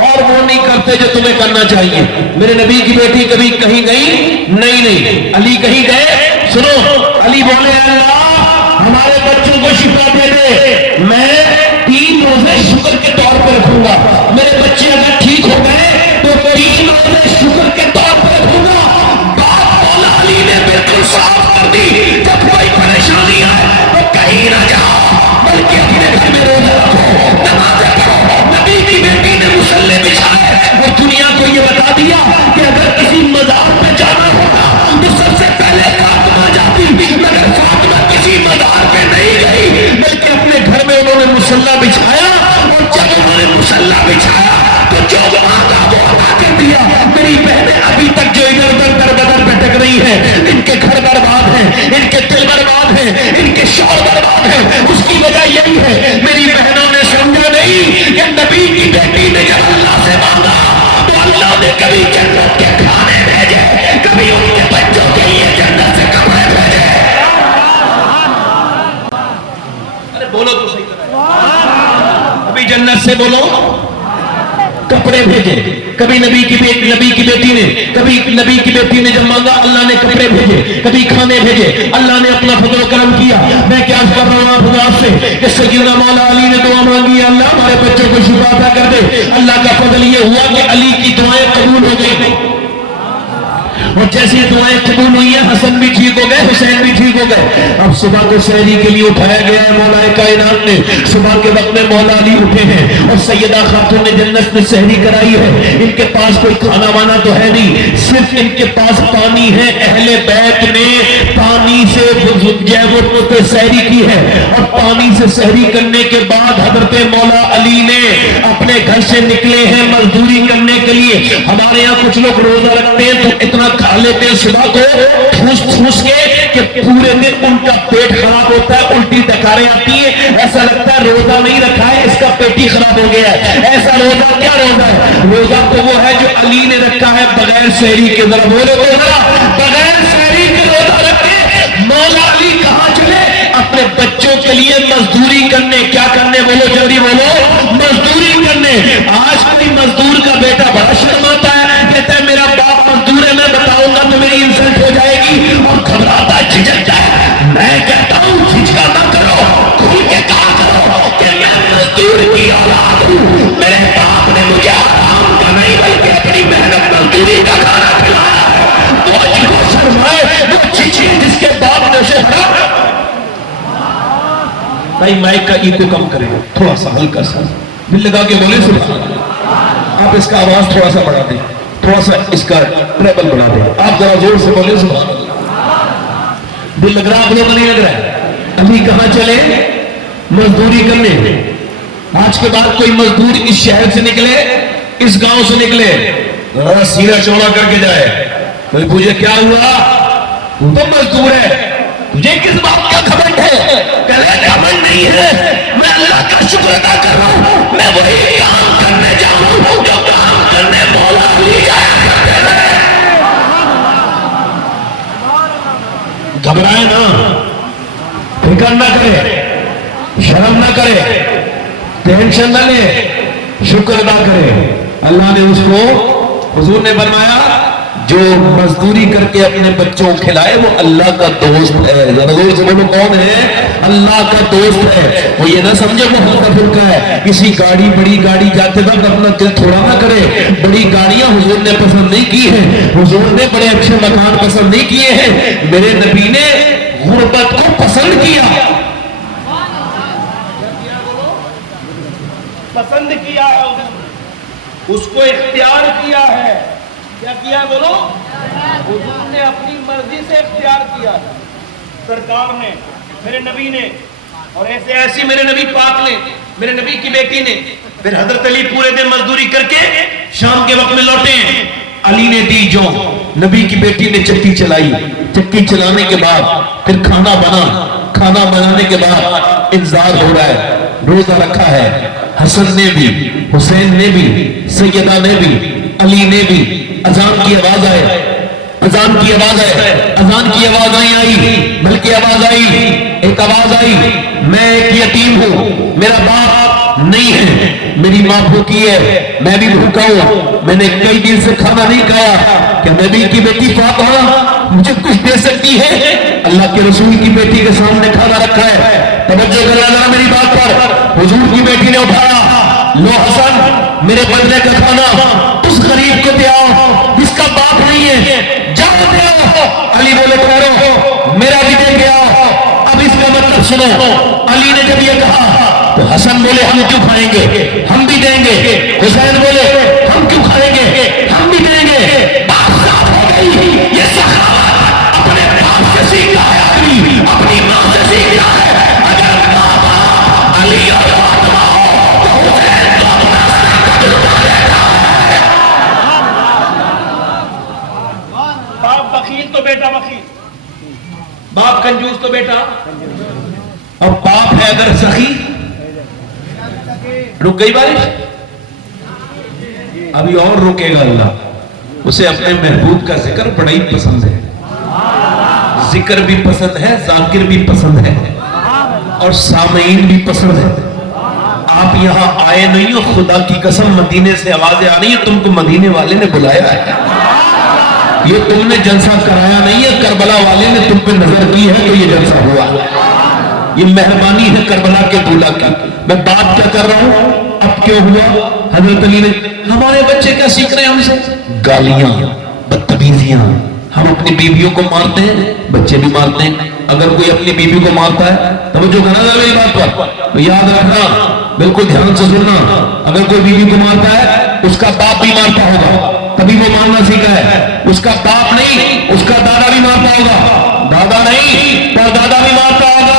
اور وہ نہیں کرتے جو تمہیں کرنا چاہیے. میرے نبی کی بیٹی کبھی کہیں گئی نہیں. علی کہیں گئے؟ سنو، علی بولے اللہ ہمارے بچوں کو شفا دے دے، میں 3 روزے شکر کے طور پر رکھوں گا. میرے بچے اگر ٹھیک ہو گئے تو 3 روزے شکر کے طور پر رکھوں گا. بات مولا علی نے بالکل صاف کر دی، جب کوئی پریشانی آئے تو کہیں نہ جاؤ بلکہ اپنے گھر میں روزہ رکھو، نمازیں پڑھو. نبی کی بیٹی نے مصلے بچھائے، وہ دنیا کو یہ بتا دیا کہ اگر کسی مزار پہ جانا ہوگا تو سب سے پہلے فاطمہ جاتی، مگر فاطمہ کسی مزار پہ نہیں گئی بلکہ اپنے گھر میں انہوں نے مصلی بچھایا. اور جب انہوں نے مصلی بچھایا تو جو مانگا وہ عطا کر دیا. میری بہنیں ابھی تک جو ادھر ادھر در بدر بھٹک رہی ہیں، ان کے گھر برباد ہیں، ان کے دل برباد ہیں، ان کے شوہر برباد ہیں، اس کی وجہ یہی ہے میری بہنوں نے سمجھا نہیں کہ نبی کی بیٹی نے جب اللہ سے مانگا تو اللہ نے کبھی جنت کے کھانے بھیجے، کبھی ان کے بچوں کے لیے جنت سے کپڑے بھیجے. ارے بولو تو صحیح طرح، ابھی جنت سے بولو کپڑے بھیجے. کبھی نبی کی بیٹی نے جب مانگا اللہ نے کپڑے بھیجے، کبھی کھانے بھیجے. اللہ نے اپنا فضل و کرم کیا. میں کیا کر رہا ہوں خدا سے کہ سیدنا مولا علی نے دعا مانگی، اللہ ہمارے بچوں کو شفا عطا کر دے. اللہ کا فضل یہ ہوا کہ علی کی دعائیں قبول ہو گئی، اور جیسی دعائیں قبول ہوئی ہیں حسن بھی ٹھیک ہو گئے، حسین بھی ٹھیک ہو گئے. اب صبح کو سحری کے لیے اٹھایا گیا ہے مولا کائنات نے. صبح کے وقت میں مولا علی اٹھے ہیں اور سیدہ خاتون نے جنت میں سحری کرائی ہے. ان کے پاس کوئی کھانا وانا تو ہے نہیں، صرف ان کے پاس پانی ہے. اہل بیت نے پانی سے سحری کی ہے، اور پانی سے سحری کرنے کے بعد حضرت مولا علی نے اپنے گھر سے نکلے ہیں مزدوری کرنے کے لیے. ہمارے یہاں کچھ لوگ روزہ رکھتے ہیں تو اتنا کھا لیتے ہیں صبح کو ٹھوس کے کہ پورے دن ان کا پیٹ خراب ہوتا ہے، الٹی ڈکاریں آتی ہیں. ایسا لگتا ہے روزہ نہیں رکھا ہے، اس کا پیٹ ہی خراب ہو گیا ہے. ایسا روزہ کیا روزہ ہے؟ روزہ تو وہ ہے جو علی نے رکھا ہے بغیر سحری کے. ذرا بولو بغیر سحری کے روزہ رکھے. مولا علی کہاں چلے؟ اپنے بچوں کے لیے مزدوری کرنے. کیا کرنے؟ بولو جلدی بولو، مزدوری کرنے. آج کوئی مزدور کا بیٹا بڑا شرماتا ہے، کہتا ہے میرا باپ مزدور ہے، میں بتاؤں گا تو میری انسلٹ ہو جائے گی، اور گھبراتا ہے، جھجکتا ہے. میں کہتا ہوں جھجکا نہ کرو، کھل کے کہا کرو کہ میں مزدور کی اولاد ہوں. میرے باپ نے مجھے حرام کا نہیں بلکہ اپنی محنت مزدوری کا کھانا کھلایا ہے. وہ جس کو شرمائے وہ چیچی جس کے باپ نے اسے حرام. بھائی مائک کا ایکو کم کرے، تھوڑا سا ہلکا سا دل لگا کے بولے سبحان اللہ. آپ اس کا آواز تھوڑا سا بڑھا دیں، تھوڑا سا اس کا ٹریبل بڑھا دیں. آپ ذرا زور سے بولے سبحان اللہ. دل لگ رہا آپ لوگ نہیں لگ رہا ہے؟ ابھی کہاں چلے؟ مزدوری کرنے. آج کے بعد کوئی مزدور اس شہر سے نکلے، اس گاؤں سے نکلے، سینہ چوڑا کر کے جائے، کوئی پوچھے کیا ہوا؟ تو مزدور ہے، تجھے کس بات کا گھمنڈ ہے؟ کہے گھمنڈ نہیں ہے، میں اللہ کا شکر ادا کر رہا ہوں، میں وہی کام کرنے جا رہا ہوں جو کام کرنے مولا علی جایا کرتے تھے. گھبرائے نا، فکر نہ کرے، شرم نہ کرے، ٹینشن نہ لے، شکر ادا کرے. اللہ نے اس کو، حضور نے فرمایا جو مزدوری کر کے اپنے بچوں کو کھلائے وہ اللہ کا دوست ہے. ضرور سے بولو کون ہے؟ اللہ کا دوست ہے. وہ یہ نہ سمجھے وہ ہلکا پھلکا ہے. کسی بڑی گاڑی جاتے وقت اپنا دل تھوڑا نہ کرے. بڑی گاڑیاں حضور نے پسند نہیں کی ہیں، حضور نے بڑے اچھے مکان پسند نہیں کیے ہیں. میرے نبی نے غربت کو پسند کیا، پسند کیا ہے، اس کو اختیار کیا ہے. کیا کیا بولو؟ حضور نے اپنی مرضی سے اختیار کیا، سرکار نے، میرے نبی نے، اور ایسی میرے نبی پاک نے، میرے نبی کی بیٹی نے. پھر حضرت علی پورے دن مزدوری کر کے شام کے وقت میں لوٹے ہیں. علی نے دی جو، نبی کی بیٹی نے چکی چلائی. چکی چلانے کے بعد پھر کھانا بنا. کھانا بنانے کے بعد انتظار ہو رہا ہے، روزہ رکھا ہے. حسن نے بھی، حسین نے بھی، سیدہ نے بھی، علی نے بھی. اذان کی آواز آئے، اذان کی آواز آئے، اذان کی آواز نہیں آئی بلکہ آواز آئی، ایک آواز آئی، میں ایک یتیم ہوں، میرا باپ نہیں ہے. میری ماں بھوکی ہے, میں بھی بھوکا ہوں, میں نے کئی دن سے کھانا نہیں کھایا. کیا نبی کی بیٹی فاطمہ مجھے کچھ دے سکتی ہے؟ اللہ کے رسول کی بیٹی کے سامنے کھانا رکھا ہے. توجہ کرنا ذرا میری بات پر. حضور کی بیٹی نے اٹھایا, لو حسن میرے بدلے کا کھانا اس غریب کو دے آؤ جس کا باپ نہیں ہے, جاؤ دے آؤ. علی بولے ٹھہرو, میرا بھی دے کے آؤ. اب اس کا مطلب سنو. علی نے جب یہ کہا تو حسن بولے ہم کیوں کھائیں گے, ہم بھی دیں گے. حسین بولے ہم کیوں کھائیں گے, ہم بھی دیں گے. بات صاف ہو گئی. یہ سخاوت اپنے باپ سے سیکھا ہے, اپنی ماں سے سیکھا ہے. اگر ماں باپ علی اور فاطمہ ہو تو حسین تو اپنا تجربہ دیتا ہے. باپ بخیل تو بیٹا بخیل, باپ کنجوس تو بیٹا. اور باپ ہے اگر سخی. رک گئی بارش, ابھی اور رکے گا. اللہ اسے اپنے محبوب کا ذکر بڑا ہی پسند ہے. ذکر بھی پسند ہے, ذاکر بھی پسند ہے, اور سامعین بھی پسند ہے. آپ یہاں آئے نہیں ہو, خدا کی قسم مدینے سے آوازیں آ رہی ہیں, تم کو مدینے والے نے بلایا ہے. یہ تم نے جلسہ کرایا نہیں ہے, کربلا والے نے تم پہ نظر کی ہے تو یہ جلسہ ہوا. یہ مہربانی ہے کربلا کے دولہ کی. میں بات کیا کر رہا ہوں, اب کیوں ہوا؟ حضرت علی نے, ہمارے بچے کیا سیکھ رہے ہیں ہم سے؟ گالیاں, بدتمیزیاں. ہم اپنی بیویوں کو مارتے ہیں, بچے بھی مارتے ہیں. اگر کوئی اپنی بیوی کو مارتا ہے, توجہ کرنا ذرا میری بات پر, یاد رکھنا, بالکل دھیان سے سننا. اگر کوئی بیوی کو مارتا ہے, اس کا باپ بھی مارتا ہوگا, تبھی وہ مارنا سیکھا ہے. اس کا باپ نہیں, اس کا دادا بھی مارتا ہوگا. دادا نہیں, پر دادا بھی مارتا ہوگا.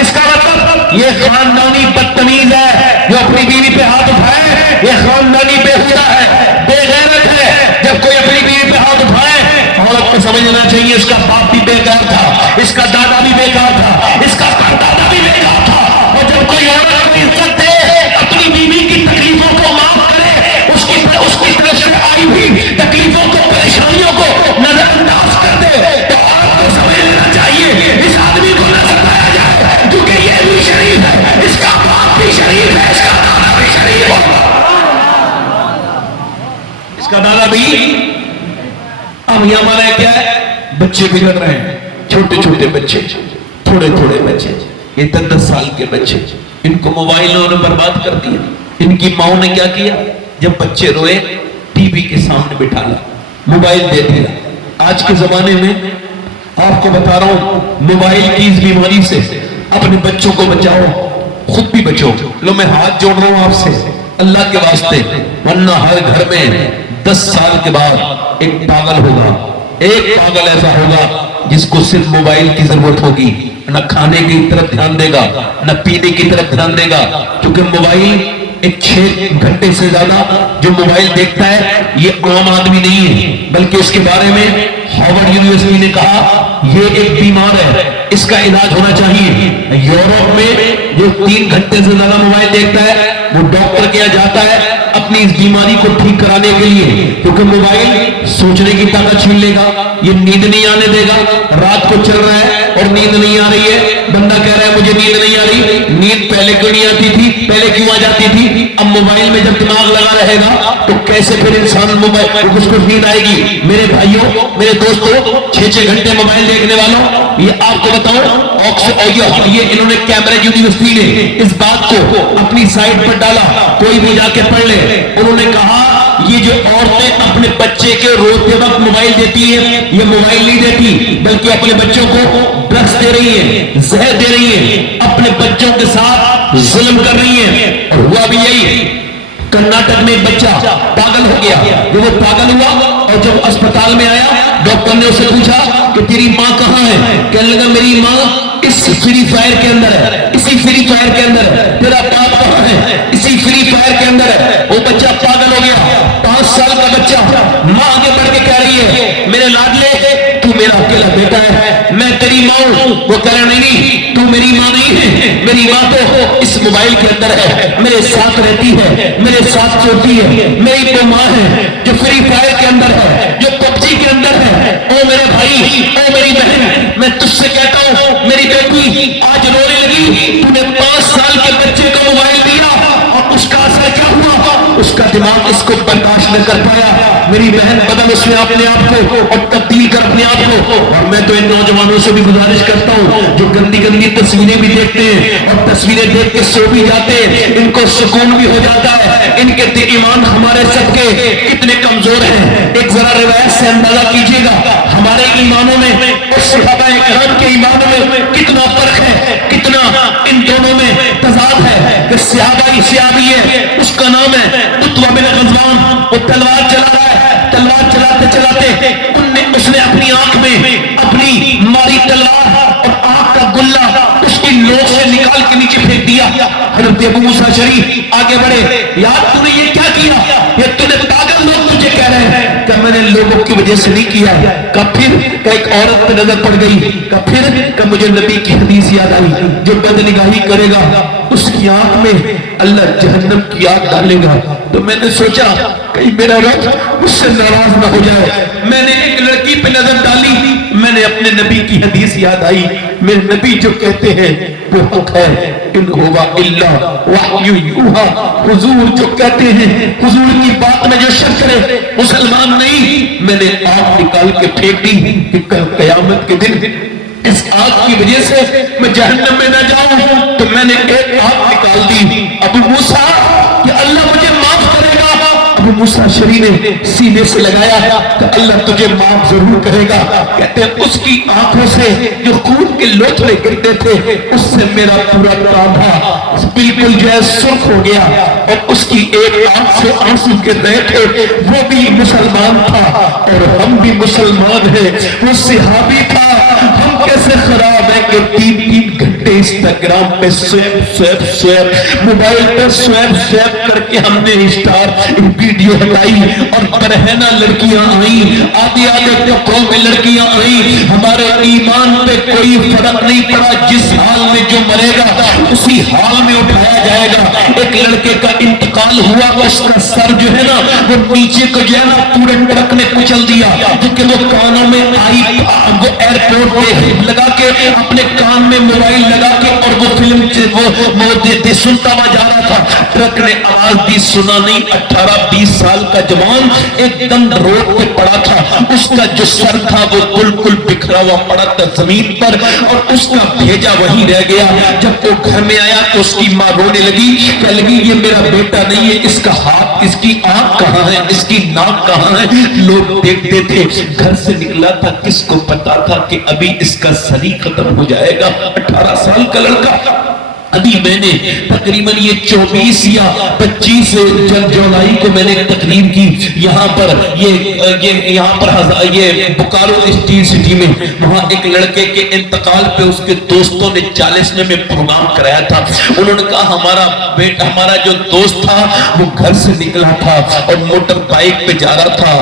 اس کا مطلب یہ خاندانی بدتمیز ہے جو اپنی بیوی پہ ہاتھ اٹھائے. یہ خاندانی بےہودہ ہے, بے غیرت ہے. جب کوئی اپنی بیوی پہ ہاتھ اٹھائے, عورت کو سمجھنا چاہیے اس کا باپ بھی بیکار تھا, اس کا دادا بھی بیکار تھا, اس کا پردادا بھی بیکار تھا. اور جب کوئی عورت اپنی عزت دے, اپنی بیوی کی تکلیفوں کو معاف کرے, اس کی طرف سے آئی ہوئی تکلیفوں کو, پریشانیوں کو نظر انداز کر دے, تو آپ کو سمجھ لینا چاہیے اس آدمی کو نہ ستایا جائے, کیونکہ یہ بھی شریف ہے, اس کا باپ بھی شریف ہے, اس کا دادا بھی شریف ہے, اس کا دادا بھی. اب یہ ہمارا کیا ہے, بچے بگڑ رہے ہیں, چھوٹے چھوٹے بچے, تھوڑے تھوڑے بچے, یہ 10 سال کے بچے, ان کو موبائلوں نے برباد کر دیا. ان کی ماں نے کیا کیا, جب بچے روئے ٹی وی کے سامنے بٹھا لا, موبائل دے دیا. آج کے زمانے میں آپ کو بتا رہا ہوں, موبائل کی اس بیماری سے اپنے بچوں کو بچاؤ, خود بھی بچو. لو میں ہاتھ جوڑ رہا ہوں آپ سے اللہ کے واسطے, ورنہ ہر گھر میں 10 سال کے بعد ایک پاگل ہوگا. ایک پاگل ایسا ہوگا جس کو صرف موبائل کی ضرورت ہوگی, نہ کھانے کی طرف دھیان دے گا, نہ پینے کی طرف دھیان دے گا. کیونکہ موبائل ایک 6 گھنٹے سے زیادہ جو موبائل دیکھتا ہے, یہ عام آدمی نہیں ہے, بلکہ اس کے بارے میں ہارورڈ یونیورسٹی نے کہا یہ ایک بیمار ہے, اس کا علاج ہونا چاہیے. یورپ میں جو 3 گھنٹے سے زیادہ موبائل دیکھتا ہے, وہ ڈاکٹر کے یہاں جاتا ہے اپنی اس بیماری کو ٹھیک کرانے کے لیے, کیونکہ موبائل سوچنے کی طاقت چھین لے گا, یہ نیند نہیں آنے دے گا. رات کو چل رہا ہے اور نیند نہیں آ رہی ہے, بندہ کہہ رہا ہے مجھے نیند نہیں آ رہی. نیند پہلے کیوں نہیں آتی تھی, پہلے کیوں آ جاتی تھی؟ اب موبائل میں جب دماغ لگا رہے گا تو کیسے پھر انسان موبائل اس کو نیند آئے گی؟ میرے بھائیوں, میرے دوستوں, 6 گھنٹے موبائل دیکھنے والوں, یہ آپ کو بتاؤں, یہ انہوں نے کیمبرج یونیورسٹی نے اس بات کو اپنی سائٹ پر ڈالا, کوئی بھی جا کے پڑھ لے. انہوں نے کہا یہ جو عورتیں اپنے بچے کے روتے وقت موبائل دیتی ہیں, یہ موبائل نہیں دیتی بلکہ اپنے بچوں کو ڈرگس دے رہی ہیں, زہر دے رہی ہیں, اپنے بچوں کے ساتھ ظلم کر رہی ہیں. اور ہوا بھی یہی, کرناٹک میں ایک بچہ پاگل ہو گیا. جب وہ پاگل ہوا اور جب اسپتال میں آیا, ڈاکٹر نے اسے پوچھا کہ تیری ماں کہاں ہے؟ کہنے لگا میری ماں اس فری فائر کے اندر ہے, اسی فری فائر کے اندر ہے. تیرا باپ کہاں ہے؟ اسی فری فائر کے اندر ہے. وہ بچہ پاگل ہو گیا, 5 سال کا بچہ. ماں آگے بڑھ کے کہہ رہی ہے میرے لاڈلے تو میرا اکیلا بیٹا ہے, میں تیری ماں ہوں. وہ کہہ رہا نہیں, تو میری ماں نہیں ہے, میری ماں تو اس موبائل کے اندر ہے, میرے ساتھ رہتی ہے, میرے ساتھ سوتی ہے, میری تو ماں ہے جو فری فائر کے اندر ہے, جو PUBG کے اندر ہے. او میرے بھائی, او میری بہن, میں تجھ سے کہتا ہوں میری بیٹی آج رونے لگی, تو نے 5 سال کے بچے کو موبائل دیا اور دماغ اس کو برداشت نہ کر پایا. میری بہن بدل اس نے اپنے آپ کو اور تبدیل کر اپنے آپ کو. اور میں تو ان نوجوانوں سے بھی گزارش کرتا ہوں جو گندی گندی تصویریں بھی دیکھتے ہیں اور تصویریں دیکھ کے سو بھی جاتے ہیں, ان کو سکون بھی ہو جاتا ہے. ان کے ایمان ہمارے سب کے کتنے کمزور ہیں. ایک ذرا روایت سے اندازہ کیجئے گا ہمارے ایمانوں میں اور صحابہ کرام کے ایمانوں میں کتنا فرق ہے, کتنا ان دونوں میں تضاد ہے. کہ صحابی ہے, اس کا نام ہے عتبہ بن غزوان. وہ تلوار چلا رہا ہے, تلوار چلاتے چلاتے اس نے اپنی آنکھ میں اپنی ماری تلوار اور آنکھ کا گلہ اس کی نوک سے نکال کے نیچے پھینک دیا. حضرت ابو موسیٰ شریف آگے بڑھے, یار تو نے یہ کیا کیا؟ یہ تو نے پاگل لوگ تجھے کہہ رہے ہیں. کہ میں نے لوگوں کی وجہ سے نہیں کیا. کہ پھر کہ ایک عورت پہ نظر پڑ گئی. کہ پھر کہ مجھے نبی کی حدیث یاد آئی, جو بدنگاہی کرے گا اس کی آنکھ میں اللہ جہنم کی آگ ڈالے گا. تو میں نے سوچا کہیں میرا رب مجھ سے ناراض نہ ہو جائے. میں نے ایک لڑکی پہ نظر ڈالی, میں نے اپنے نبی کی حدیث یاد آئی. میرے نبی جو کہتے ہیں وہ حق ہے, ان ہوا الا وحی یوحا. حضور جو کہتے ہیں, حضور کی بات میں جو شک کرے مسلمان نہیں. میں نے آگ نکال کے پھینک دی کہ کل قیامت کے دن اس آگ کی وجہ سے میں جہنم میں نہ جاؤں. تو میں نے ایک آگ نکال دی. ابو موسیٰ کہ اللہ مجھے معاف کرے گا. ابو موسیٰ شری نے سینے سے لگایا کہ اللہ تجھے معاف ضرور کرے گا. کہتے ہیں اس کی آنکھوں سے جو خون کے لوتھڑے گرتے تھے اس سے میرا پورا کاندھا بالکل جو ہے سرخ ہو گیا. اور اس کی ایک آنکھ سے آنسو گر رہے تھے. وہ بھی مسلمان تھا اور ہم بھی مسلمان ہیں. وہ صحابی تھا, ہم کیسے خراب ہیں کہ 3 گھنٹے انسٹاگرام پہ سویپ موبائل پہ سویپ کر کے ہم نے اسٹار ویڈیو ہٹائی اور برہنہ لڑکیاں آئیں, آدھے کپڑوں میں لڑکیاں آئیں. ہمارے ایمان پہ کوئی فرق نہیں پڑا. جس حال میں جو مرے گا اسی حال میں اٹھایا جائے گا. ایک لڑکے کا انتقال ہوا, اس کا سر جو ہے نا وہ نیچے کو جو ہے نا پورے ٹرک نے کچل دیا, کیونکہ وہ کانوں میں آئی, وہ ایئرپورٹ پہ لگا کے اپنے کان میں موبائل لگا کے اور وہ فلم وہ سنتا ہوا جا رہا تھا. ٹرک نے آواز دی, سنا نہیں. 18-20 سال کا جوان ایک دم روڈ پہ پڑا تھا. اس کا جو سر تھا وہ بالکل بکھرا ہوا پڑا تھا زمین پر اور اس کا بھیجا وہیں رہ گیا. جب وہ گھر میں آیا تو اس کی ماں رونے لگی, کہنے لگی یہ میرا بیٹا نہیں ہے, اس کا ہاتھ, اس کی آنکھ کہاں ہے, اس کی ناک کہاں ہے. لوگ دیکھتے تھے. گھر سے نکلا تھا, کس کو پتا تھا کہ ابھی اس کا سر ہی ختم ہو جائے گا. 18 سال کا لڑکا. ابھی میں نے تقریباً یہ 24 یا 25 جولائی کو میں نے تقریر کی یہاں پر یہ بکارو اسٹیل سٹی میں. وہاں ایک لڑکے کے انتقال پہ اس کے دوستوں نے 40ویں میں پروگرام کرایا تھا. انہوں نے کہا ہمارا بیٹا, ہمارا جو دوست تھا وہ گھر سے نکلا تھا اور موٹر بائک پہ جا رہا تھا,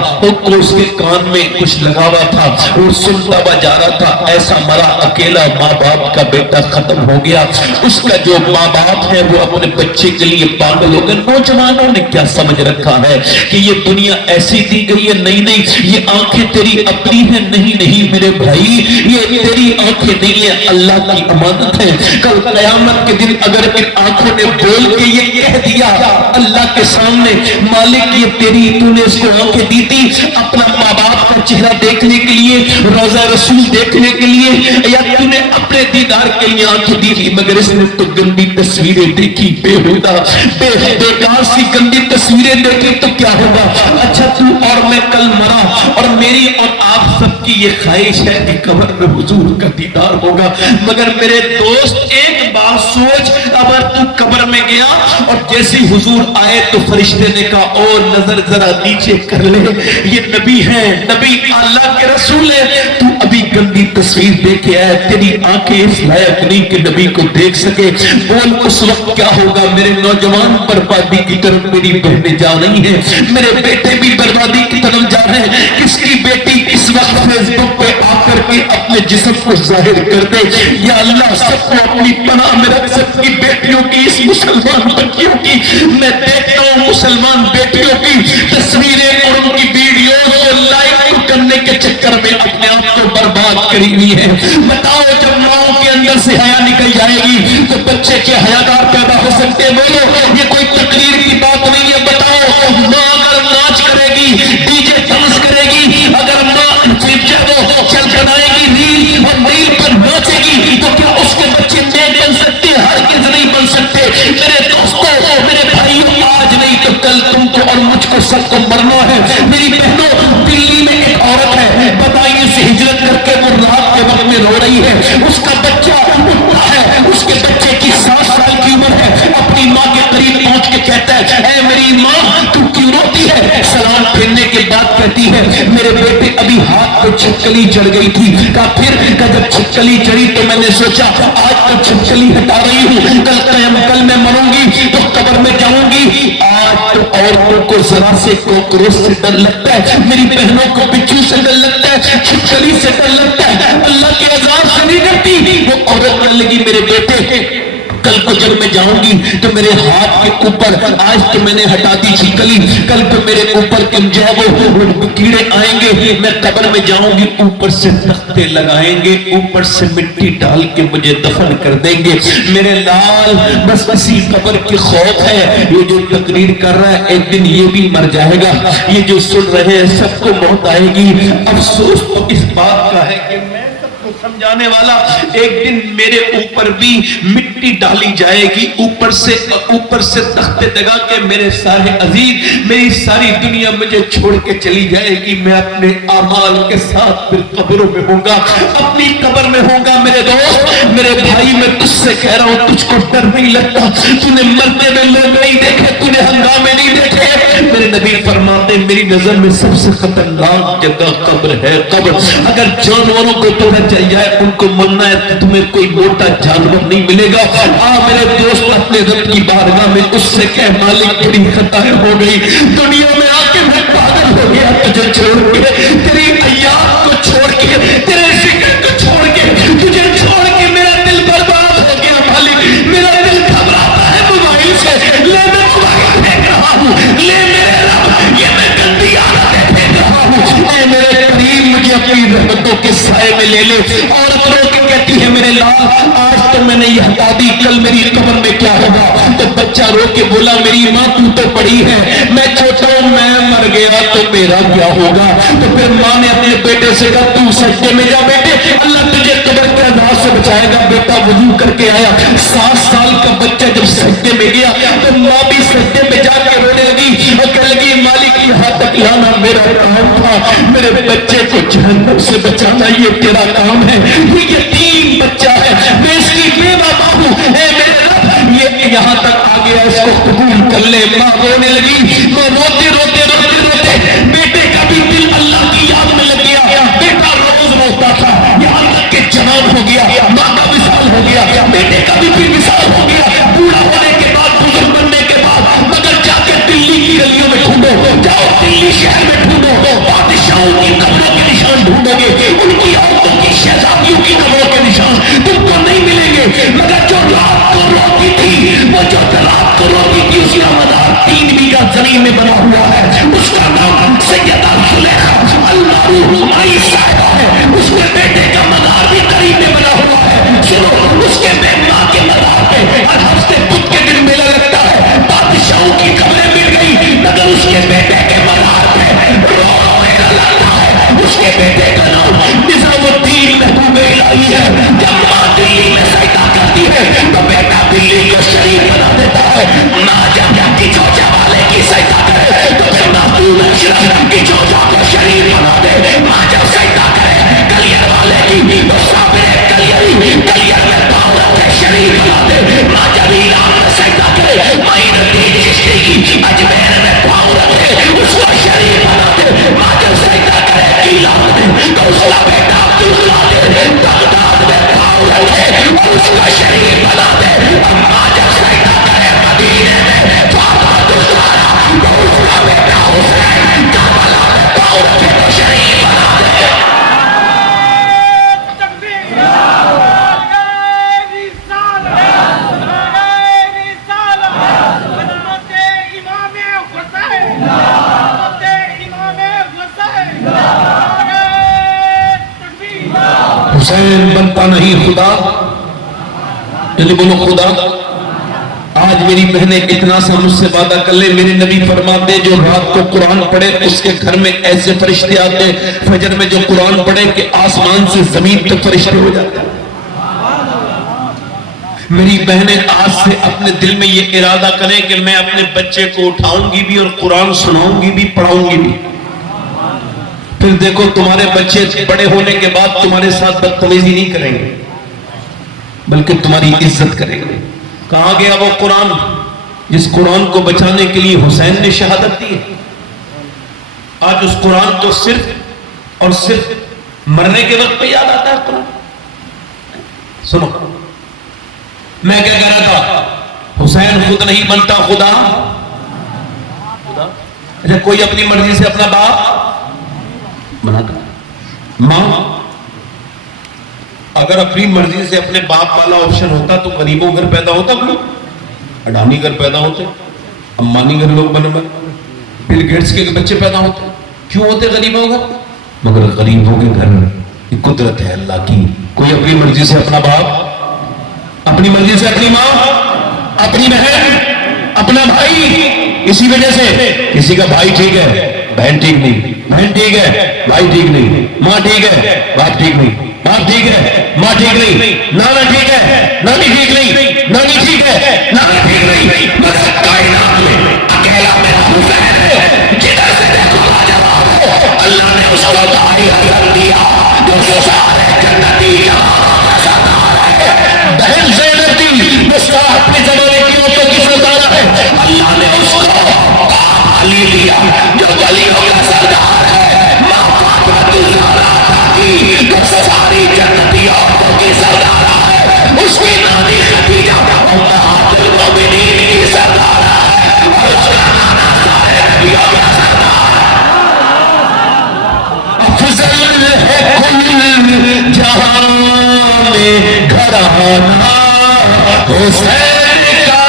اس کے کان میں کچھ لگا ہوا تھا, وہ سنتا ہوا جا رہا تھا. ایسا مرا اکیلا, ماں باپ کا بیٹا ختم ہو گیا. اس کا جو ماں باپ ہے وہ اپنے بچے کے لیے پاگل ہو گئے. نوجوانوں نے کیا سمجھ رکھا ہے کہ یہ دنیا ایسی دی گئی ہے. نہیں, یہ آنکھیں تیری اپنی ہیں. نہیں میرے بھائی, یہ تیری آنکھیں نہیں ہیں, اللہ کی امانت ہے. کل قیامت کے دن اگر ان آنکھوں نے بول کے یہ کہہ دیا اللہ کے سامنے, مالک یہ تیری, تو نے اس کو آنکھیں دی تھی اپنا ماں باپ کا چہرہ دیکھنے کے لیے, روضہ رسول دیکھنے کے لیے, یا تو نے اپنے دیدار کے لیے آنکھیں دی تھی, مگر اس نے تو گندی تصویریں دیکھی, بیکار سی گندی تصویریں دیکھی تو کیا ہوگا. اچھا تو اور میں کل مرا اور میری اور آپ سب کی یہ خواہش ہے کہ قبر میں حضور کا دیدار ہوگا. مگر میرے دوست ایک بات سوچ, اگر تو قبر میں گیا اور جیسے حضور آئے تو فرشتے نے کہا اور نظر ذرا نیچے کر لے, یہ نبی ہے, نبی اللہ کے رسول ہے, تو ابھی گندی تصویر دیکھے آئے, تیری آنکھیں اس لائق نہیں کہ نبی کو دیکھ سکے. بول اس وقت کیا ہوگا. میرے نوجوان بربادی کی طرف میری بہنیں جا رہی ہیں, میرے بیٹے بھی بربادی کی طرف جا رہے ہیں. کس کی بیٹی اس وقت فیس بک پہ آ کر کے اپنے جسم کو ظاہر کر دے. یا اللہ سب کو اپنی پناہ میں رکھ. سب کی بیٹیوں کی, اس مسلمان بچیوں کی, میں دیکھتا ہوں مسلمان بیٹیوں کی تصویریں اور ان کی ویڈیوز کو لائک کرنے کے چکر میں اپنے آپ کو برباد کری ہوئی ہے. بتاؤ جب ماؤں کے اندر سے حیا نکل جائے گی تو بچے کے حیادار پیدا ہو سکتے. بولو یہ کوئی تقریر کی بات نہیں ہے. بتاؤ سکتے. میرے دوستوں، میرے بھائیوں، آج نہیں تو کل تم کو اور مجھ کو سب کو مرنا ہے. میری بہنوں، دلی میں ایک عورت ہے، بتائیے سے ہجرت کر کے وہ رات کے وقت میں رو رہی ہے. اس کا بچہ اٹھتا ہے، اس کے بچے کی 7 سال کی عمر ہے. اپنی ماں کے قریب پہنچ کے کہتا ہے اے میری ماں تو کیوں روتی ہے؟ سلام پھیرنے کے بعد کہتی ہے میرے بیٹے ابھی ہاتھ پہ چھپکلی چڑھ گئی تھی. کہا پھر؟ کہ جب چھپکلی چڑھی تو میں نے سوچا آج تو چھپکلی ہٹا رہی ہوں، کل میں مروں گی تو قبر میں جاؤں گی. آج تو عورتوں کو ذرا سے کوکروچ سے ڈر لگتا ہے، میری بہنوں کو بچھو سے ڈر لگتا ہے، چھپکلی سے ڈر لگتا ہے، اللہ کے عذاب سے نہیں ڈرتی. وہ عورت کہنے لگی میرے بیٹے کل کو جب میں جاؤں گی تو میرے ہاتھ کے اوپر، آج تو میں نے ہٹا دی چھپکلی، کل تو میرے اوپر جو ہے وہ کیڑے آئیں گے، میں قبر میں جاؤں گی اوپر سے تختے لگائیں گے، اوپر سے مٹی ڈال کے مجھے دفن کر دیں گے. میرے لال بس اسی قبر کی خوف ہے. یہ جو تقریر کر رہا ہے ایک دن یہ بھی مر جائے گا، یہ جو سن رہے ہیں سب کو موت آئے گی. افسوس تو اس بات کا ہے کہ میں سب کو سمجھانے والا، ایک دن میرے اوپر بھی مٹی ڈالی جائے گی، اوپر سے تختے لگا کے میرے سارے عزیز، میری ساری دنیا مجھے چھوڑ کے چلی جائے گی. میں اپنے اعمال کے ساتھ پھر قبروں میں ہوں گا، اپنی قبر میں ہوں گا. میرے دوست، میرے بھائی، میں تجھ سے کہہ رہا ہوں تجھ کو ڈر نہیں لگتا؟ تو نے مرتے میں لوگ نہیں دیکھے، تو نے ہنگامے نہیں دیکھے؟ میرے نبی فرماتے میری نظر میں سب سے خطرناک جگہ قبر ہے. قبر اگر جانوروں کو توڑا چل جائے، ان کو مرنا ہے تو تمہیں کوئی موٹا جانور نہیں ملے گا. میرے دوست اپنے رب کی بارگاہ میں اس سے کہہ مالک بڑی خطائیں ہو گئی، دنیا میں آ کے میں پاگل ہو گیا تجھے چھوڑ کے، تیری ایام کو چھوڑ کے، تیرے ذکر کو چھوڑ کے، تجھے چھوڑ کے میرا دل برباد ہو گیا. مالک میرا دل گھبراتا ہے موبائل سے، لے میں موبائل پھینک رہا ہوں، لے میرے رب یہ میں گندی عادتیں پھینک رہا ہوں. اے میرے کریم مجھے اپنی رحمتوں کے سائے میں لے لے. عورت رو کے کہتی ہے میرے لال آج تو میں نے یہ ہٹا دی، کل میری قبر میں کیا ہوگا؟ تو بچہ رو کے بولا میری ماں تو تو بڑی ہے، میں چھوٹا ہوں، میں مر گیا تو میرا کیا ہوگا؟ تو پھر ماں نے اپنے بیٹے سے کہا تو سجدے میں جا بیٹے، اللہ تجھے قبر کے عذاب سے بچائے گا. بیٹا وضو کر کے آیا، 7 سال کا بچہ جب سجدے میں گیا تو ماں بھی سجدے میں جا کے رونے لگی اور کہنے لگی مالک یہاں تک لانا میرا کام تھا، میرے بچے کو جہنم سے بچانا یہ تیرا کام ہے. یہ یتیم بچہ ہے، میں اس کی بیوہ ماں ہوں، اے میرے رب یہ یہاں تک آ گیا، اس کو قبول کر لے. ماں رونے لگی، ماں روتے روتے روتے روتے بیٹے کا بھی دل اللہ کی یاد میں لگ گیا. بیٹا روز روتا تھا، یہاں تک کہ جوان ہو گیا، ماں کا وصال ہو گیا، بیٹے کا بھی وصال ہو گیا. بوڑھا ہونے کے بعد، بزرگ بننے کے بعد، مگر جا کے دلی کی گلیوں میں ڈھونڈو، جاؤ دلی شہر میں ڈھونڈو، بادشاہوں کی قبروں کے نشان ڈھونڈو گے، ان کی عورتوں کی شہزادیوں کی قبروں کے نشان تم کو نہیں ملیں گے. مگر جو رات کو روتی تھی، وہ جو رات کو روتی تھی، اس کا مدار 3 بیگھہ زمین میں بنا ہوا ہے. اس کا نام سیدہ زلیخا المعروف مائی صاحبہ ہے. اس کے بیٹے کا مدار بھی قریب میں بنا ہوا ہے. سنو، اس کے ماں کے مدار پہ ہر ہفتے بدھ کے دن میلہ لگتا ہے. بادشاہوں کی خبریں مل گئی، مگر اس کے بیٹے کے مدار پہ میلہ لگتا ہے. اس کے بیٹے کا نام نظام الدین محبوب الہی ہے. جب ماں دلی میں سجدہ کرتی ہے تو بیٹا دلی کو شریف بنا دیتا ہے. ماں جب کی چوچا والے کی سجدہ کرے تو پھر محبوب اشرف کی چوچا کو شریف بنا دے. ماں جب سجدہ کرے کلیئر والے کی تو صابر کلیئر میں پاؤں رکھے شریف بنا دے. ماں جب ایران میں سجدہ کرے معین الدین چشتی کی اجمیر میں پاؤں رکھے اس کو شریف بنا دے. ماں جب سجدہ کرے ایران میں تو اس کا بیٹا عبدالقادر بغداد میں پاؤں رکھے اور اس کو شریف بنا دے. ماں جب سجدہ کرے مدینے میں فاطمہ الزہرا تو اس کا بیٹا حسین کربلا میں پاؤں رکھے تو شریف بنا دے. حسین بنتا نہیں خدا، یعنی بولو خدا. آج میری بہنیں اتنا سا مجھ سے وعدہ کر لے، میرے نبی فرماتے جو رات کو قرآن پڑھے اس کے گھر میں ایسے فرشتے آتے، فجر میں جو قرآن پڑھے کہ آسمان سے زمین تک فرشتے ہو جاتے. میری بہنیں آج سے اپنے دل میں یہ ارادہ کریں کہ میں اپنے بچے کو اٹھاؤں گی بھی اور قرآن سناؤں گی بھی، پڑھاؤں گی بھی. پھر دیکھو تمہارے بچے بڑے ہونے کے بعد تمہارے ساتھ بدتمیزی نہیں کریں گے بلکہ تمہاری عزت کریں گے. کہاں گیا وہ قرآن جس قرآن کو بچانے کے لیے حسین نے شہادت دی ہے؟ آج اس قرآن کو صرف اور صرف مرنے کے وقت پہ یاد آتا ہے قرآن. سنو، میں کیا کہہ رہا تھا، حسین خود نہیں بنتا خدا. اچھا کوئی اپنی مرضی سے اپنا باپ بناتا؟ ماں اگر اپنی مرضی سے اپنے باپ والا آپشن ہوتا تو غریبوں گھر پیدا ہوتا، کوئی اڈانی گھر پیدا ہوتے، امبانی گھر لوگ بنے، بل گیٹس کے بچے پیدا ہوتے. کیوں ہوتے غریبوں گھر؟ مگر غریبوں کے گھر یہ قدرت ہے اللہ کی. کوئی اپنی مرضی سے اپنا باپ، اپنی مرضی سے اپنی ماں، اپنی بہن، اپنا بھائی. اسی وجہ سے کسی کا بھائی ٹھیک ہے، بہن ٹھیک نہیں، بہن ٹھیک ہے، بھائی ٹھیک نہیں، ماں ٹھیک ہے، باپ ٹھیک نہیں، باپ ٹھیک ہے، ماں ٹھیک نہیں، نانا ٹھیک ہے، نانی ٹھیک نہیں، نانی ٹھیک ہے، نانا ٹھیک نہیں. مگر کائنات میں اکیلا میرا حسین ہے، جدھر سے دیکھو لاجواب ہے. اللہ نے اس کو دائی حضرت دیا جو سارے جنتی بہن زینب دی مصطفیٰ اپنے زمانے کی عورتوں کی سردار ہے. اللہ نے اس کو علی دیا جو ولیوں کا سردار ہے. ماں فاطمہ الزہرا کی جو ساری جنتی عورتوں کی سردار ہے. اس کی نانی خدیجہ امہات المومنین کی سردار ہے. اور اس کا نانا سارے نبیوں کا سردار ہے. افضل ہے کل جہاں میں گھرانہ حسین کا،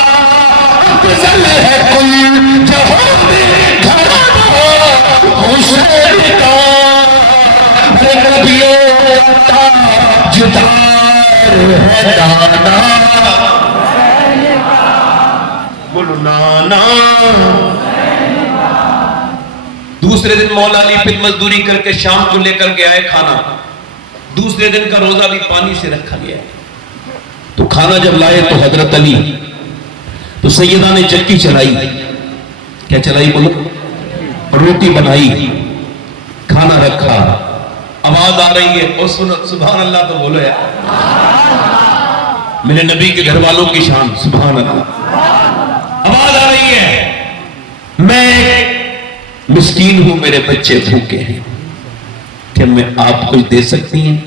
افضل ہے کل جہاں میں گھرانہ حسین کا. نبیوں کا تاجدار ہے نانا، بولو نانا. دوسرے دن مولا علی پھر مزدوری کر کے شام کو لے کر کے آئے کھانا. دوسرے دن کا روزہ بھی پانی سے رکھا گیا. تو کھانا جب لائے تو حضرت علی، تو سیدہ نے چکی چلائی. کیا چلائی بولو؟ روٹی بنائی، کھانا رکھا. آواز آ رہی ہے، اور سنو سبحان اللہ تو بولو یار. میرے نبی کے گھر والوں کی شان، سبحان اللہ. آواز آ رہی ہے، میں مسکین ہوں، میرے بچے بھوکے ہیں، کہ میں آپ کچھ دے سکتی ہیں؟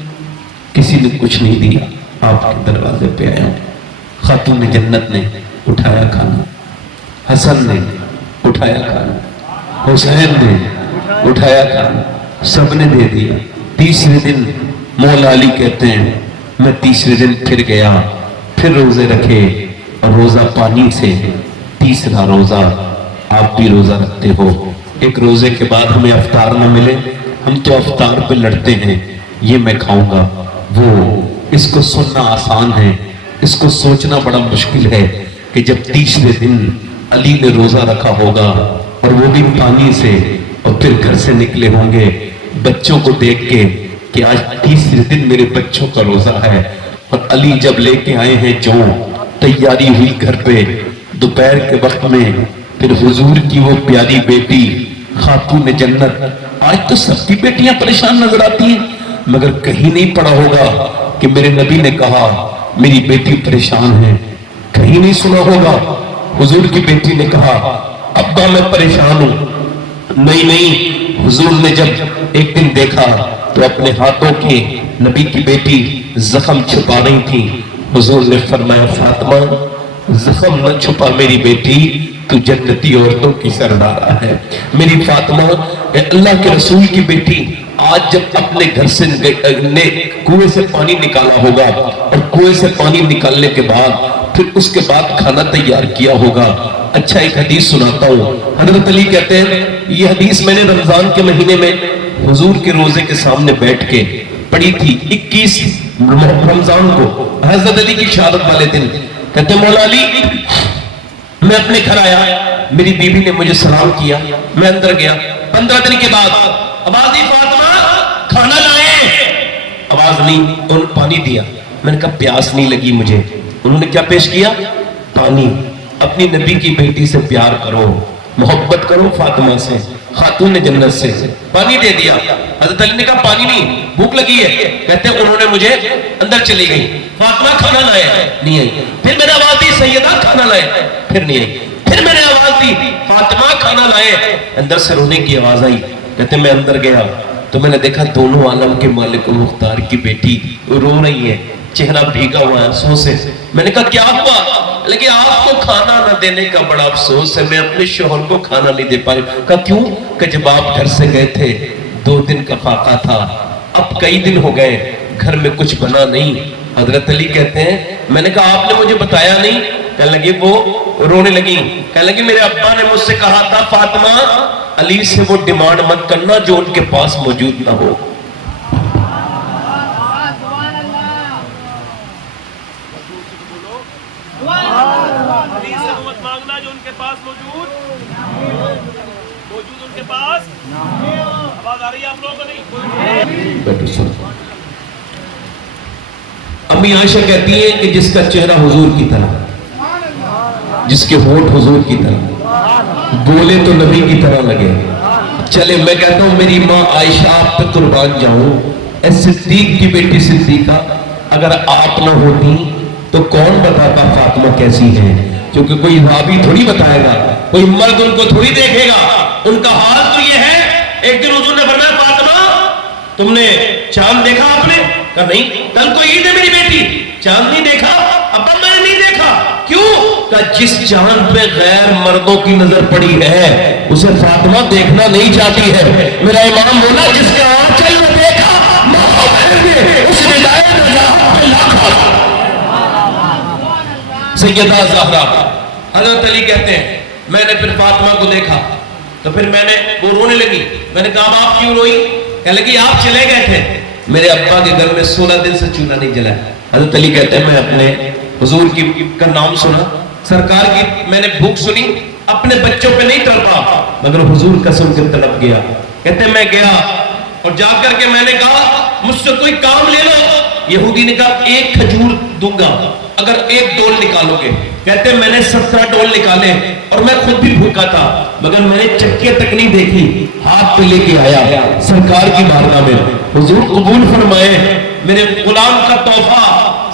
کسی نے کچھ نہیں دیا، آپ کے دروازے پہ آیا ہوں. خاتون جنت نے اٹھایا کھانا، حسن نے اٹھایا کھانا، حسین نے اٹھایا کھانا، سب نے دے دیا. تیسرے دن مولا علی کہتے ہیں میں تیسرے دن پھر گیا، پھر روزے رکھے، اور روزہ پانی سے. تیسرا روزہ آپ بھی روزہ رکھتے ہو. ایک روزے کے بعد ہمیں افطار نہ ملے، ہم تو افطار پہ لڑتے ہیں، یہ میں کھاؤں گا، وہ. اس کو سننا آسان ہے، اس کو سوچنا بڑا مشکل ہے کہ جب تیسرے دن علی نے روزہ رکھا ہوگا اور وہ بھی پانی سے، اور پھر گھر سے نکلے ہوں گے بچوں کو دیکھ کے کہ آج تیسرے دن میرے بچوں کا روزہ ہے. اور علی جب لے کے آئے ہیں جو تیاری ہوئی گھر پہ دوپہر کے وقت میں، پھر حضور کی وہ پیاری بیٹی خاتون جنت. آج تو سب کی بیٹیاں پریشان نظر آتی ہیں، مگر کہیں نہیں پڑا ہوگا کہ میرے نبی نے کہا میری بیٹی پریشان ہے. کہیں نہیں سنا ہوگا حضور کی بیٹی نے کہا ابا میں پریشان ہوں. نہیں، حضور نے جب ایک دن دیکھا تو اپنے ہاتھوں کے نبی کی بیٹی زخم چھپا رہی تھی. حضور نے فرمایا فاطمہ زخم نہ چھپا میری بیٹی، تو جنتی عورتوں کی سردارہ ہے. میری فاطمہ اے اللہ کے رسول کی بیٹی، آج جب اپنے گھر سے کنویں سے پانی نکالا ہوگا، اور کنویں سے پانی نکالنے کے بعد پھر اس کے بعد کھانا تیار کیا ہوگا. اچھا ایک حدیث سناتا ہوں. حضرت علی کہتے ہیں یہ حدیث میں نے رمضان کے مہینے میں حضور کے روزے کے سامنے بیٹھ کے پڑھی تھی. 21 رمضان کو حضرت علی کی شہادت والے دن. کہتے ہیں مولا علی میں اپنے گھر آیا، میری بیوی نے مجھے سلام کیا، میں اندر گیا. 15 دن کے بعد آواز دی فاطمہ کھانا لائیں. آواز نہیں، انہوں نے پانی دیا. میں نے کہا پیاس نہیں لگی مجھے. انہوں نے کیا پیش کیا؟ پانی. اپنی نبی کی بیٹی سے پیار کرو, محبت کرو فاطمہ سے, خاتون جنت سے. پانی دے دیا. حضرت علی نے کہا پانی نہیں, بھوک لگی ہے. کہتے ہیں انہوں نے مجھے اندر چلی گئی. فاطمہ کھانا لائے, نہیں آئی. پھر میں نے آواز دی سیدہ کھانا لائے, پھر نہیں آئی. پھر میں نے آواز دی فاطمہ کھانا لائے, اندر سے رونے کی آواز آئی. کہتے ہیں میں اندر گیا تو میں نے دیکھا دونوں عالم کے مالک و مختار کی بیٹی رو رہی ہے, چہرہ بھیگا ہوا ہے آنسوں سے. میں نے کہا کیا ہوا؟ لیکن آپ کو کھانا نہ دینے کا بڑا افسوس ہے, میں اپنے شوہر کو کھانا نہیں دے پائی. کہا کیوں؟ کہ جب آپ گھر سے گئے تھے 2 دن کا فاقہ تھا, اب کئی دن ہو گئے گھر میں کچھ بنا نہیں. حضرت علی کہتے ہیں میں نے کہا آپ نے مجھے بتایا نہیں. کہنے لگی, وہ رونے لگی, کہنے لگی میرے ابا نے مجھ سے کہا تھا فاطمہ علی سے وہ ڈیمانڈ مت کرنا جو ان کے پاس موجود نہ ہو. مانگنا جو ان کے پاس موجود ان کے پاس. آواز آ رہی ہے آپ لوگوں کو نہیں؟ بیٹھو سن. امی عائشہ کہتی ہیں کہ جس کا چہرہ حضور کی طرح, جس کے ہونٹ حضور کی طرح, بولے تو نبی کی طرح لگے. چلے میں کہتا ہوں میری ماں عائشہ آپ پہ قربان جاؤں. اے صدیق کی بیٹی صدیقہ, اگر آپ نہ ہوتی تو کون بتاتا فاطمہ کیسی ہے؟ کیونکہ کوئی رابی تھوڑی بتائے گا, کوئی مرد ان کو تھوڑی دیکھے گا. ان کا حال تو یہ ہے. ایک دن حضور نے فرمایا فاطمہ تم نے چاند دیکھا؟ آپ نے کہا نہیں. کل کو عید ہے میری بیٹی, چاند نہیں دیکھا؟ ابا میں نے نہیں دیکھا. کیوں؟ کہا جس چاند پہ غیر مردوں کی نظر پڑی ہے اسے فاطمہ دیکھنا نہیں چاہتی ہے. میرا امام بولا جس کا آنچل میں دیکھا اس نے سیدہ زہرا. حضرت علی کہتے ہیں میں نے پھر فاطمہ کو دیکھا تو پھر میں نے, وہ رونے لگی. میں نے کہا آپ کیوں روئی؟ کہنے لگی آپ چلے گئے تھے, میرے ابا کے گھر میں 16 دن سے چولہا نہیں جلا. حضرت علی کہتے ہیں میں اپنے حضور کا نام سنا, سرکار کی میں نے بھوک سنی, اپنے بچوں پہ نہیں تڑپا مگر حضور کا سن کے تڑپ گیا. کہتے ہیں میں گیا اور جا کر کے میں نے کہا مجھ سے کوئی کام لے لو. یہودی نے کہا 1 کھجور دوں گا اگر 1 ڈول نکالو گے. کہتے ہیں میں نے 17 ڈول نکالے اور میں خود بھی بھوکا تھا مگر میں نے چکے تک نہیں دیکھی, ہاتھ پہ لے کے آیا سرکار کی بارگاہ میں. حضور قبول فرمائے میرے غلام کا تحفہ.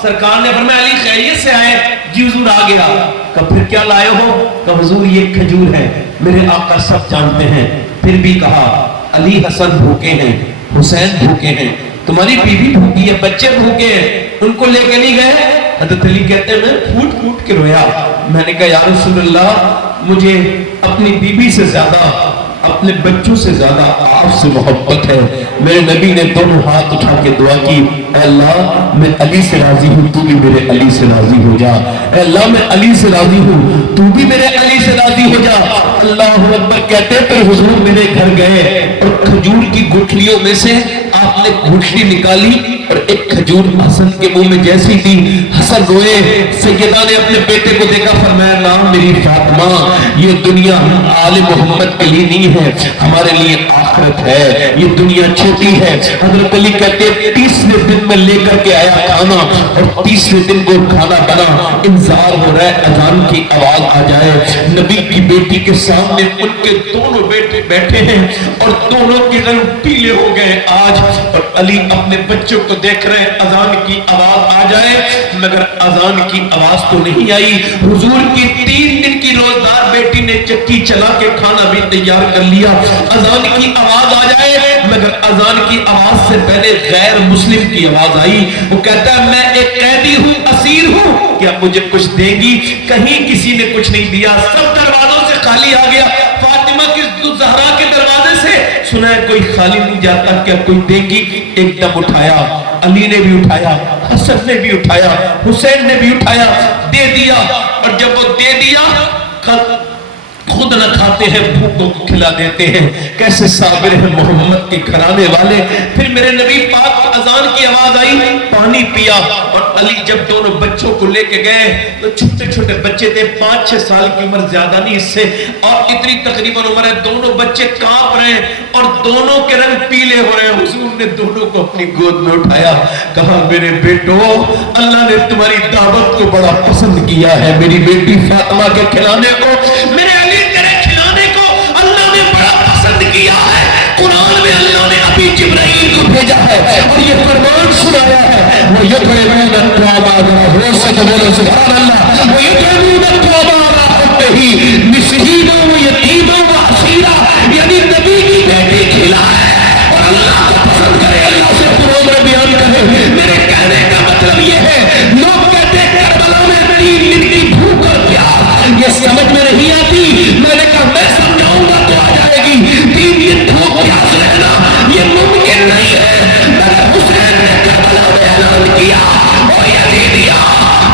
سرکار نے فرمایا علی خیریت سے آئے؟ جی حضور آ گیا. کہا پھر کیا لائے ہو؟ کہا حضور یہ کھجور ہے, میرے آقا سب جانتے ہیں. پھر بھی کہا علی حسن بھوکے ہیں, حسین بھوکے ہیں, تمہاری بیوی بھوکی ہے, بچے بھوکے ہیں, ان کو لے کے نہیں گئے؟ حضرت علی کہتے ہیں میں پھوٹ پھوٹ کے رویا. میں نے کہا یا رسول اللہ مجھے اپنی بیوی سے زیادہ, اپنے بچوں سے زیادہ آپ سے محبت ہے. میرے نبی نے دونوں ہاتھ اٹھا کے دعا کی, اے اللہ میں علی سے راضی ہوں, تو بھی میرے علی سے راضی ہو جا. اے اللہ میں علی سے راضی ہوں, تو بھی میرے علی سے راضی ہو جا. اللہ اکبر. کہتے ہیں پھر حضور میرے گھر گئے اور کھجور کی گٹھلیوں میں سے آپ نے گٹھلی نکالی اور ایک کھجور حسن کے منہ میں جیسی دی, حسن روئے. سیدہ نے اپنے بیٹے کو دیکھا, فرمایا نام میری فاطمہ, یہ دنیا آل محمد کے لیے نہیں ہے, ہمارے لیے آخرت ہے, یہ دنیا چھوٹی ہے. حضرت علی کہتے ہیں 30ویں دن میں لے کر کے آیا کھانا اور 30ویں دن کو کھانا بنا. انتظار ہو رہا ہے اذان کی آواز آ جائے. نبی کی بیٹی کے سامنے ان کے دونوں بیٹے بیٹھے ہیں اور دونوں کے رنگ پیلے ہو گئے آج, اور علی اپنے بچوں کو دیکھ رہے ہیں اذان کی آواز آ جائے مگر اذان کی آواز تو نہیں آئی. حضور کی 3 دن کی روزدار بیٹی نے چکی چلا کے کھانا بھی تیار کر لیا. اذان کی آواز آ جائے مگر اذان کی آواز سے پہلے غیر مسلم کی آواز آئی. وہ کہتا ہے میں ایک قیدی ہوں, اسیر ہوں, کیا مجھے کچھ دیں گی؟ کہیں کسی نے کچھ نہیں دیا, سب دروازوں سے خالی آ گیا. فاطمہ کی زہرا کے دروازے سے سنا ہے کوئی خالی نہیں جاتا, کیا کوئی دے گی؟ ایک دم اٹھایا, علی نے بھی اٹھایا, حسن نے بھی اٹھایا, حسین نے بھی اٹھایا, دے دیا. اور جب وہ دے دیا خود خود نہ کھاتے ہیں بھوکوں کو کھلا دیتے ہیں. کیسے صابر ہیں محمد کے گھرانے والے. پھر میرے نبی پاک اذان کی آواز آئی, پانی پیا, اور علی جب دونوں بچوں کو لے کے گئے تو چھوٹے چھوٹے بچے تھے, 5-6 سال کی عمر, زیادہ نہیں اس سے, اور اتنی تقریباً عمر ہے. دونوں بچے کانپ رہے ہیں اور دونوں کے رنگ پیلے ہو رہے ہیں. حضور نے دونوں کو اپنی گود میں اٹھایا, کہا میرے بیٹو اللہ نے تمہاری دعوت کو بڑا پسند کیا ہے. میری بیٹی فاطمہ کے کھلانے کو, میرے علی تیرے کھلانے کو اللہ نے بڑا پسند کیا ہے. قرآن میں اللہ نے ابھی جبرائیل کو بھیجا ہے اور یہ فرمان سنایا ہے, وہ یطعمون الطعام علی حبہ, سبحان اللہ, وہ یطعمون الطعام علی حبہ مسکینا و یتیما و اسیرا. یعنی نبی کی بیٹی کھلائے اور اللہ کو پسند کرے, اللہ سے قرآن میں بیان کرے. میرے کہنے کا مطلب یہ ہے, لوگ کہتے ہیں کربلا میں 3 دن کی بھوک اور پیاس, یہ سمجھ میں نہیں آتی. میں نے کہا میں سمجھاؤں گا تو آ جائے گی. 3 دن بھوک پیاس رہنا یہ ممکن نہیں ہے. مگر حسین نے کربلا میں اعلان کیا, او یزیدیا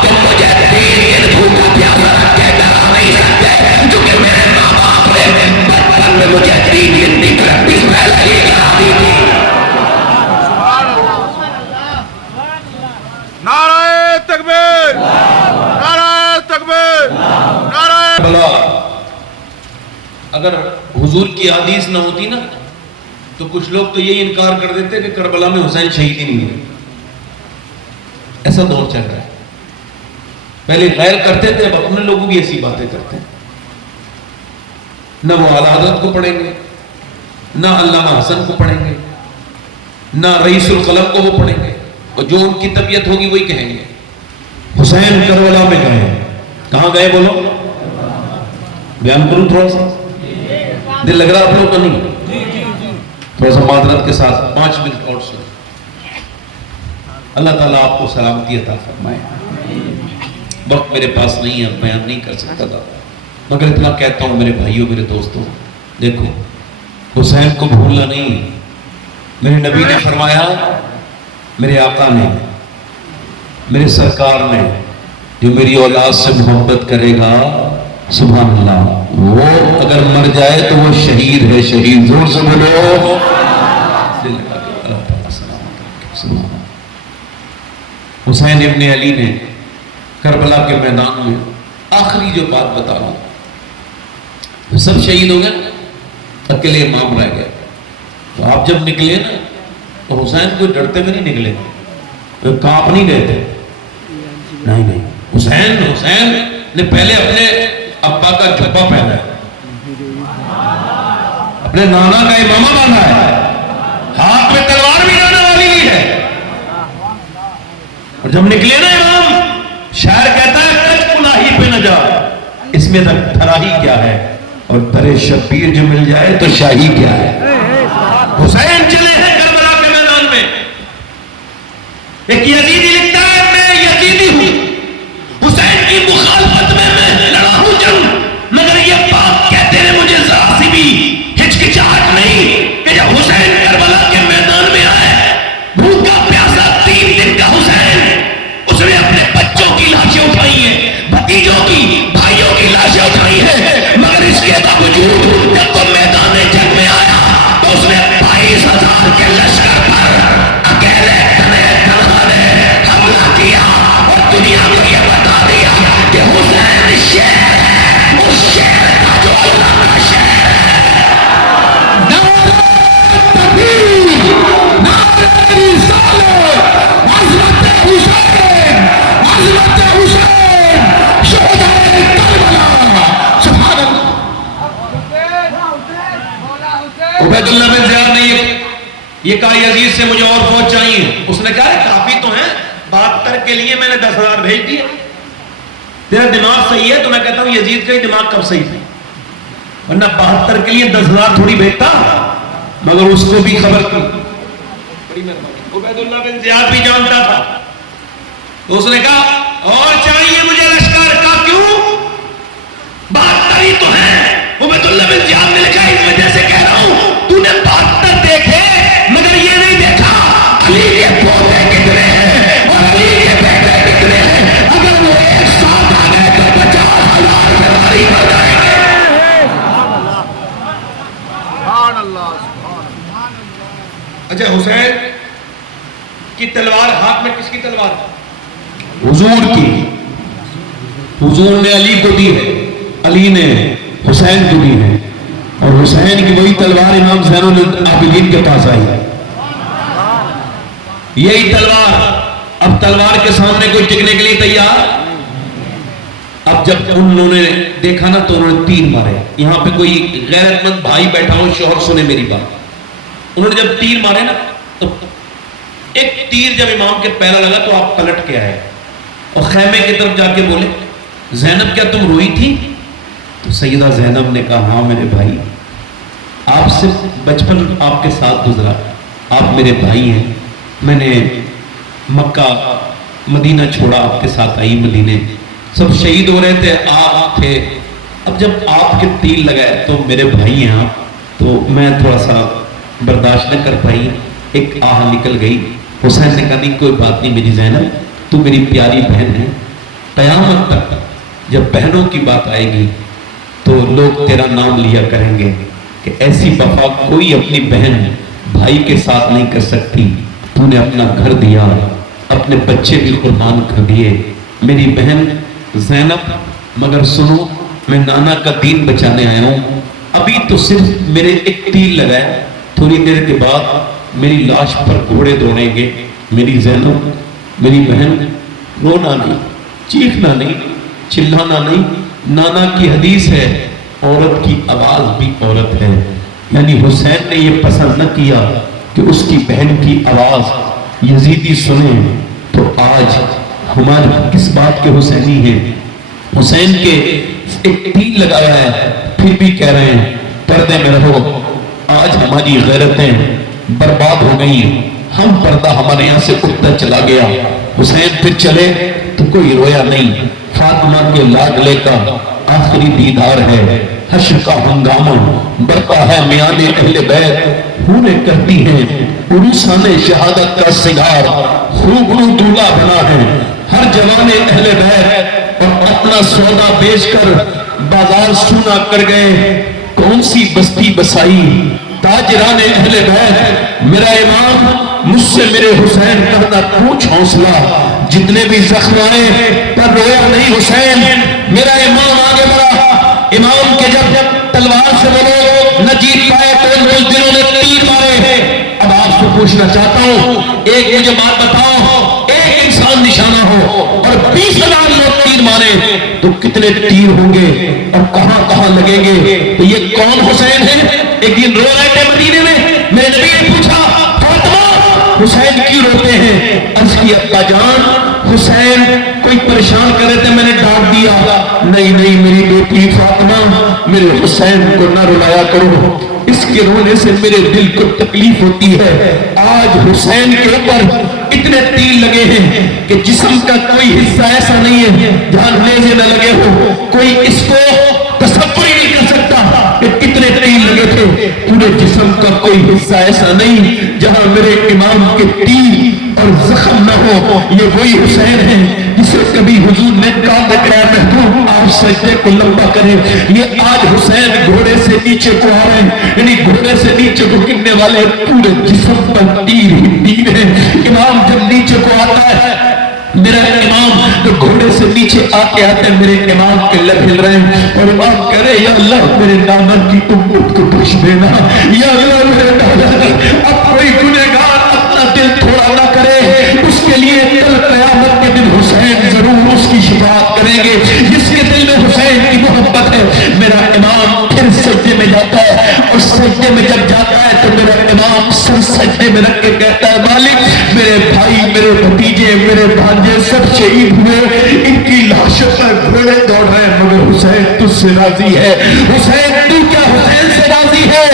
تم مجھے 3 دن بھوکا پیاسا رکھ کے ڈرا نہیں سکتے, کیونکہ میرے ماں باپ نے بچپن میں مجھے 3 دن کی پریکٹس پہلے ہی کرا دی تھی. نعرہ تکبیر, نعرہ تکبیر, نعرہ. بلا اگر حضور کی حدیث نہ ہوتی نا تو کچھ لوگ تو یہی انکار کر دیتے کہ کربلا میں حسین شہید ہی نہیں ہے. ایسا دور چل رہا ہے. پہلے غیر کرتے تھے, اب اپنے لوگوں کی ایسی باتیں کرتے ہیں. نہ وہ اعلی حضرت کو پڑھیں گے, نہ علامہ حسن کو پڑھیں گے, نہ رئیس القلم کو وہ پڑھیں گے, اور جو ان کی طبیعت ہوگی وہی کہیں گے. حسین کربلا میں گئے. کہاں گئے بولو, بیان کروں تھوڑا سا, دل لگ رہا آپ لوگ کا نہیں؟ تھوڑا سا معذرت کے ساتھ 5 منٹ اور سن. اللہ تعالیٰ آپ کو سلامتی عطا فرمائے. وقت میرے پاس نہیں ہے, بیان نہیں کر سکتا تھا, مگر اتنا کہتا ہوں میرے بھائیوں, میرے دوستوں, دیکھو حسین کو بھولنا نہیں. میرے نبی نے فرمایا, میرے آقا نے, میرے سرکار نے, جو میری اولاد سے محبت کرے گا, سبحان اللہ, وہ اگر مر جائے تو وہ شہید ہے. شہید زور سے بولو. حسین ابن علی نے کربلا کے میدان میں آخری جو بات بتا رہا ہوں, سب شہید ہو گئے, اکیلے امام رہ گئے. تو آپ جب نکلے نا تو حسین کو ڈرتے میں نہیں نکلے, کانپ نہیں گئے تھے. نہیں, حسین نے پہلے اپنے ابا کا جبہ پہنا ہے, اپنے نانا کا امامہ باندھا ہے, ہاتھ میں تلوار بھی نانا والی لی ہے. اور جب نکلے نا امام, شاعر کہتا ہے کچھ کلاہی پہ نہ جا, اس میں دھراہی کیا ہے, اور در شبیر جو مل جائے تو شاہی کیا ہے. حسین چلے ہیں کربلا کے میدان میں. ایک یزیدی لکھتا ہے میں یزیدی ہوں, حسین کی مخالفت میں لڑا ہوں جنگ, مگر یہ بات کہتے ہیں مجھے ذرا سی بھی ہچکچاہٹ نہیں کہ جب حسین کربلا کے میدان میں آئے, بھوکا پیاسا 3 دن کا حسین, اس نے اپنے بچوں کی لاشیں اٹھائی ہیں, بھتیجوں کی, بھائیوں کی لاشیں اٹھائی ہیں, مگر اس کے باوجود جب وہ میدان جنگ میں آیا تو اس نے 22,000 کے لشکر پر اکیلے تنہا نے حملہ کیا, اور دنیا کو یہ بتا دیا کہ حسین شیر ہے, اس شیر کا جو اللہ کا شیر ہے. نعرہ تکبیر, نعرہ رسالت, عظمت حسین, عظمت حسین, شہدائے کربلا, سبحان اللہ. عبید اللہ بن زیاد نے یہ کہا یزید سے مجھے اور فوج چاہیے. اس نے کہا کافی تو ہیں, 72 کے لیے میں نے 10,000 بھیج دیے. تیرا دماغ صحیح ہے تو میں کہتا ہوں یزید کا ہی دماغ کب صحیح تھا, ورنہ 72 کے لیے 10,000 تھوڑی بھیجتا. مگر اس کو بھی خبر تھی, بڑی مہربانی. عبید اللہ بن زیاد بھی جانتا تھا, تو اس نے کہا اور چاہیے مجھے لشکر کا. کیوں؟ 72 ہی تو ہے. عبید اللہ بن زیاد نے لکھا اس وجہ سے کہہ رہا ہوں, تو نے 72 دیکھے مگر یہ نہیں دیکھا علی کے پوتے کتنے ہیں اور علی کے بیٹے کتنے ہیں. اگر وہ ایک ساتھ آ گئے تو 50,000 فراری ہو جائیں گے. اچھا حسین کی تلوار ہاتھ میں کس کی تلوار؟ حضور کی. حضور نے علی کو دی ہے, علی نے حسین کو دی ہے, اور حسین کی وہی تلوار امام زین العابدین کے پاس آئی ہے. یہی تلوار. اب تلوار کے سامنے کوئی ٹکنے کے لیے تیار. اب جب انہوں نے دیکھا نا تو انہوں نے تیر مارے. یہاں پہ کوئی غیرت مند بھائی بیٹھا ہو, شوہر سنے میری بات. انہوں نے جب تیر مارے نا تو ایک تیر جب امام کے پیرا لگا تو آپ پلٹ کے آئے اور خیمے کی طرف جا کے بولے, زینب کیا تم روئی تھی؟ تو سیدہ زینب نے کہا, ہاں میرے بھائی, آپ سے بچپن آپ کے ساتھ گزرا, آپ میرے بھائی ہیں. میں نے مکہ مدینہ چھوڑا, آپ کے ساتھ آئی مدینے, سب شہید ہو رہے تھے, آپ تھے. اب جب آپ کے تیر لگائے تو میرے بھائی ہیں آپ, تو میں تھوڑا سا برداشت نہ کر پائی, ایک آہ نکل گئی. حسین نے کہا نہیں کوئی بات نہیں میری زینب, تو میری پیاری بہن ہے. قیامت تک جب بہنوں کی بات آئے گی تو لوگ تیرا نام لیا کریں گے کہ ایسی وفا کوئی اپنی بہن بھائی کے ساتھ نہیں کر سکتی. تو نے اپنا گھر دیا, اپنے بچے بھی قربان کر دیے میری بہن زینب. مگر سنو, میں نانا کا دین بچانے آیا ہوں. ابھی تو صرف میرے ایک تیر لگائے, تھوڑی دیر کے بعد میری لاش پر گھوڑے دوڑیں گے. میری زینب, میری بہن, رونا نہیں, چیخنا نہیں, چلانا نہیں. نانا کی حدیث ہے, عورت کی آواز بھی عورت ہے. یعنی حسین نے یہ پسند نہ کیا کہ اس کی بہن کی آواز یزیدی سنیں. تو آج ہمارے کس بات کے حسینی ہیں؟ حسین کے ایک تیر لگایا ہے, پھر بھی کہہ رہے ہیں پردے میں رہو. آج ہماری غیرتیں برباد ہو گئی, ہم پردہ ہمارے یہاں سے اٹھتا چلا گیا. حسین پھر چلے تو کوئی رویا نہیں. فاطمہ کے لاڈلے کا آخری دیدار ہے, حشر کا ہنگامہ برپا ہے میان اہل بیت. ہونیں کرتی ہیں عروسان شہادت کا سنگار, خوبرو دولہا بنا ہے ہر جوان اہل بیت. اور اپنا سودا بیچ کر بازار سونا کر گئے, کون سی بستی بسائی تاجران اہل بیت. میرا امام مجھ سے میرے حسین کہنا پوچھ حوصلہ, جتنے بھی زخم آئے پر رویا نہیں حسین. میرا امام آگے بڑھا. امام کے جب تلوار سے بولو نہ جیت پائے تو ان دنوں نے تیر مارے. اب آپ سے پوچھنا چاہتا ہوں, ایک مجھے بات بتاؤ, ایک انسان نشانہ ہو اور 20,000 لوگ تیر مارے تو کتنے تیر ہوں گے اور کہاں کہاں لگیں گے؟ تو یہ کون حسین ہے؟ ایک دن رو رہے تھے مدینے میں, میرے نبی نے پوچھا فاطمہ حسین کیوں روتے ہیں؟ عرض کی ابا جان حسین کوئی پریشان کر رہے تھے, میں نے ڈانٹ دیا. نہیں نہیں میری بیٹی فاطمہ, میرے حسین کو نہ رلایا کرو, اس کے رونے سے میرے دل کو تکلیف ہوتی ہے. آج حسین کے اوپر اتنے تیر لگے ہیں کہ جسم کا کوئی حصہ ایسا نہیں ہے جہاں نیزے نہ لگے ہو. کوئی اس کو تصور ہی نہیں کر سکتا کہ کتنے تیر لگے تھے. پورے جسم کا کوئی حصہ ایسا نہیں جہاں میرے امام کے تیر اور زخم نہ ہو. یہ وہی حسین ہے جسے کبھی حضور نے کہا بکرایا محبوب آپ سجدے کو لمبا کریں. یہ آج حسین گھوڑے سے نیچے کو آ رہے ہیں, یعنی گھوڑے سے نیچے کو گرنے والے پورے جسم پر تیر ہی تیر ہے. امام جب نیچے کو آتا ہے, میرا امام جو گھوڑے سے نیچے آتے آتے میرے امام کے لب ہل رہے ہیں اور امام کہہ رہے یا اللہ میرے نانا کی امت کو بخش دینا, یا اللہ میرے نانا اب کوئی گنہگار اپنا دل تھوڑا نہ کرے. اس کے لیے کل قیامت کے دن حسین ضرور اس کی شفاعت کریں گے. جس کے دل میں حسین کی محبت ہے, میرا امام پھر سجدے میں جاتا ہے اور سجدے میں جب جاتا ہے تو میرا امام سر سجدے میں رکھ کے کہتا ہے مالک میرے بھائی میرے بھتیجے میرے بھانجے سب شہید ہوئے, ان کی لاشوں پر گھوڑے دوڑ رہے ہیں مگر حسین تجھ سے راضی ہے. حسین تو کیا حسین سے راضی ہے؟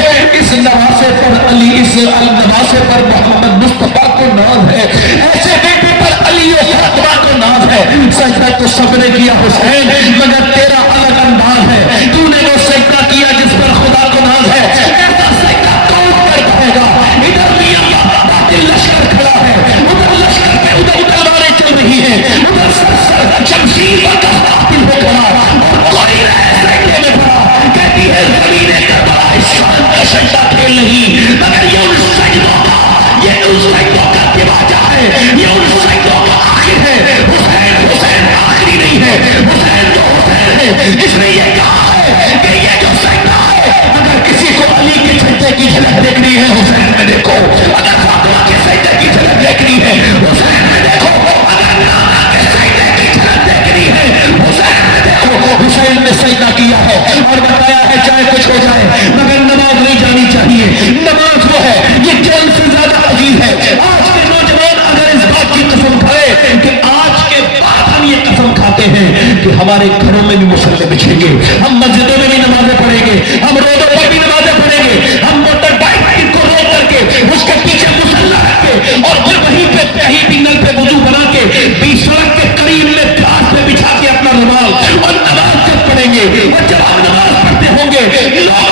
اس نواسے پر علی, اس نواسے پر محمد مصطفیٰ کو ناز ہے, ایسے بیٹے پر علی و فاطمہ کو ناز ہے. سجدہ تو سب نے کیا حسین مگر تیرا الگ انداز ہے. تو نے وہ سجدہ کیا جس پر خدا کو ناز ہے. ایسا سجدہ کون کر پائے گا؟ ادھر بھی اللہ باطل لشکر کھڑا ہے, ادھر لشکر پہ ادھر تلواریں چل رہی ہیں, ادھر سر شمشیر پر قاتل ہو کھڑا اور کوئی سجدے میں پڑا. کہتی ہے زمین کربلا اس شان کا سجدہ کھیل نہیں مگر یہ ان سجدوں کا نے یہ کہا ہے کہ یہ جو سجدہ ہے اگر کسی کو علی کے سجدے کی جھلک دیکھنی ہے حسین میں دیکھو, اگر فاطمہ کے سجدے کی جھلک دیکھنی ہے حسین میں دیکھو, اگر نانا کے سجدے کی جھلک دیکھنی ہے حسین میں دیکھو. حسین نے سجدہ کیا ہے اور بتایا ہے چاہے کچھ ہو جائے مگر نماز نہیں جانی چاہیے. نماز وہ ہے یہ جان سے زیادہ عزیز ہے. آج کے نوجوان اگر اس بات کی قسم کھائے کہ آج کے بعد ہم یہ قسم کھاتے ہیں کہ ہمارے گھروں میں بھی مصلے بچھیں گے, ہم مسجدوں میں بھی نمازیں پڑھیں گے, ہم روڈوں پر بھی نمازیں پڑھیں گے, ہم موٹر بائک کو روک کر کے اس کے پیچھے مصلی رکھ کے اور پھر وہیں پہ کہیں بھی نل پہ وضو بنا کے بیچ سڑک کے قریب میں گھاس پہ بچھا کے اپنا رومال اور نماز جب پڑھیں گے, اور جب آپ نماز پڑھتے ہوں گے لوگ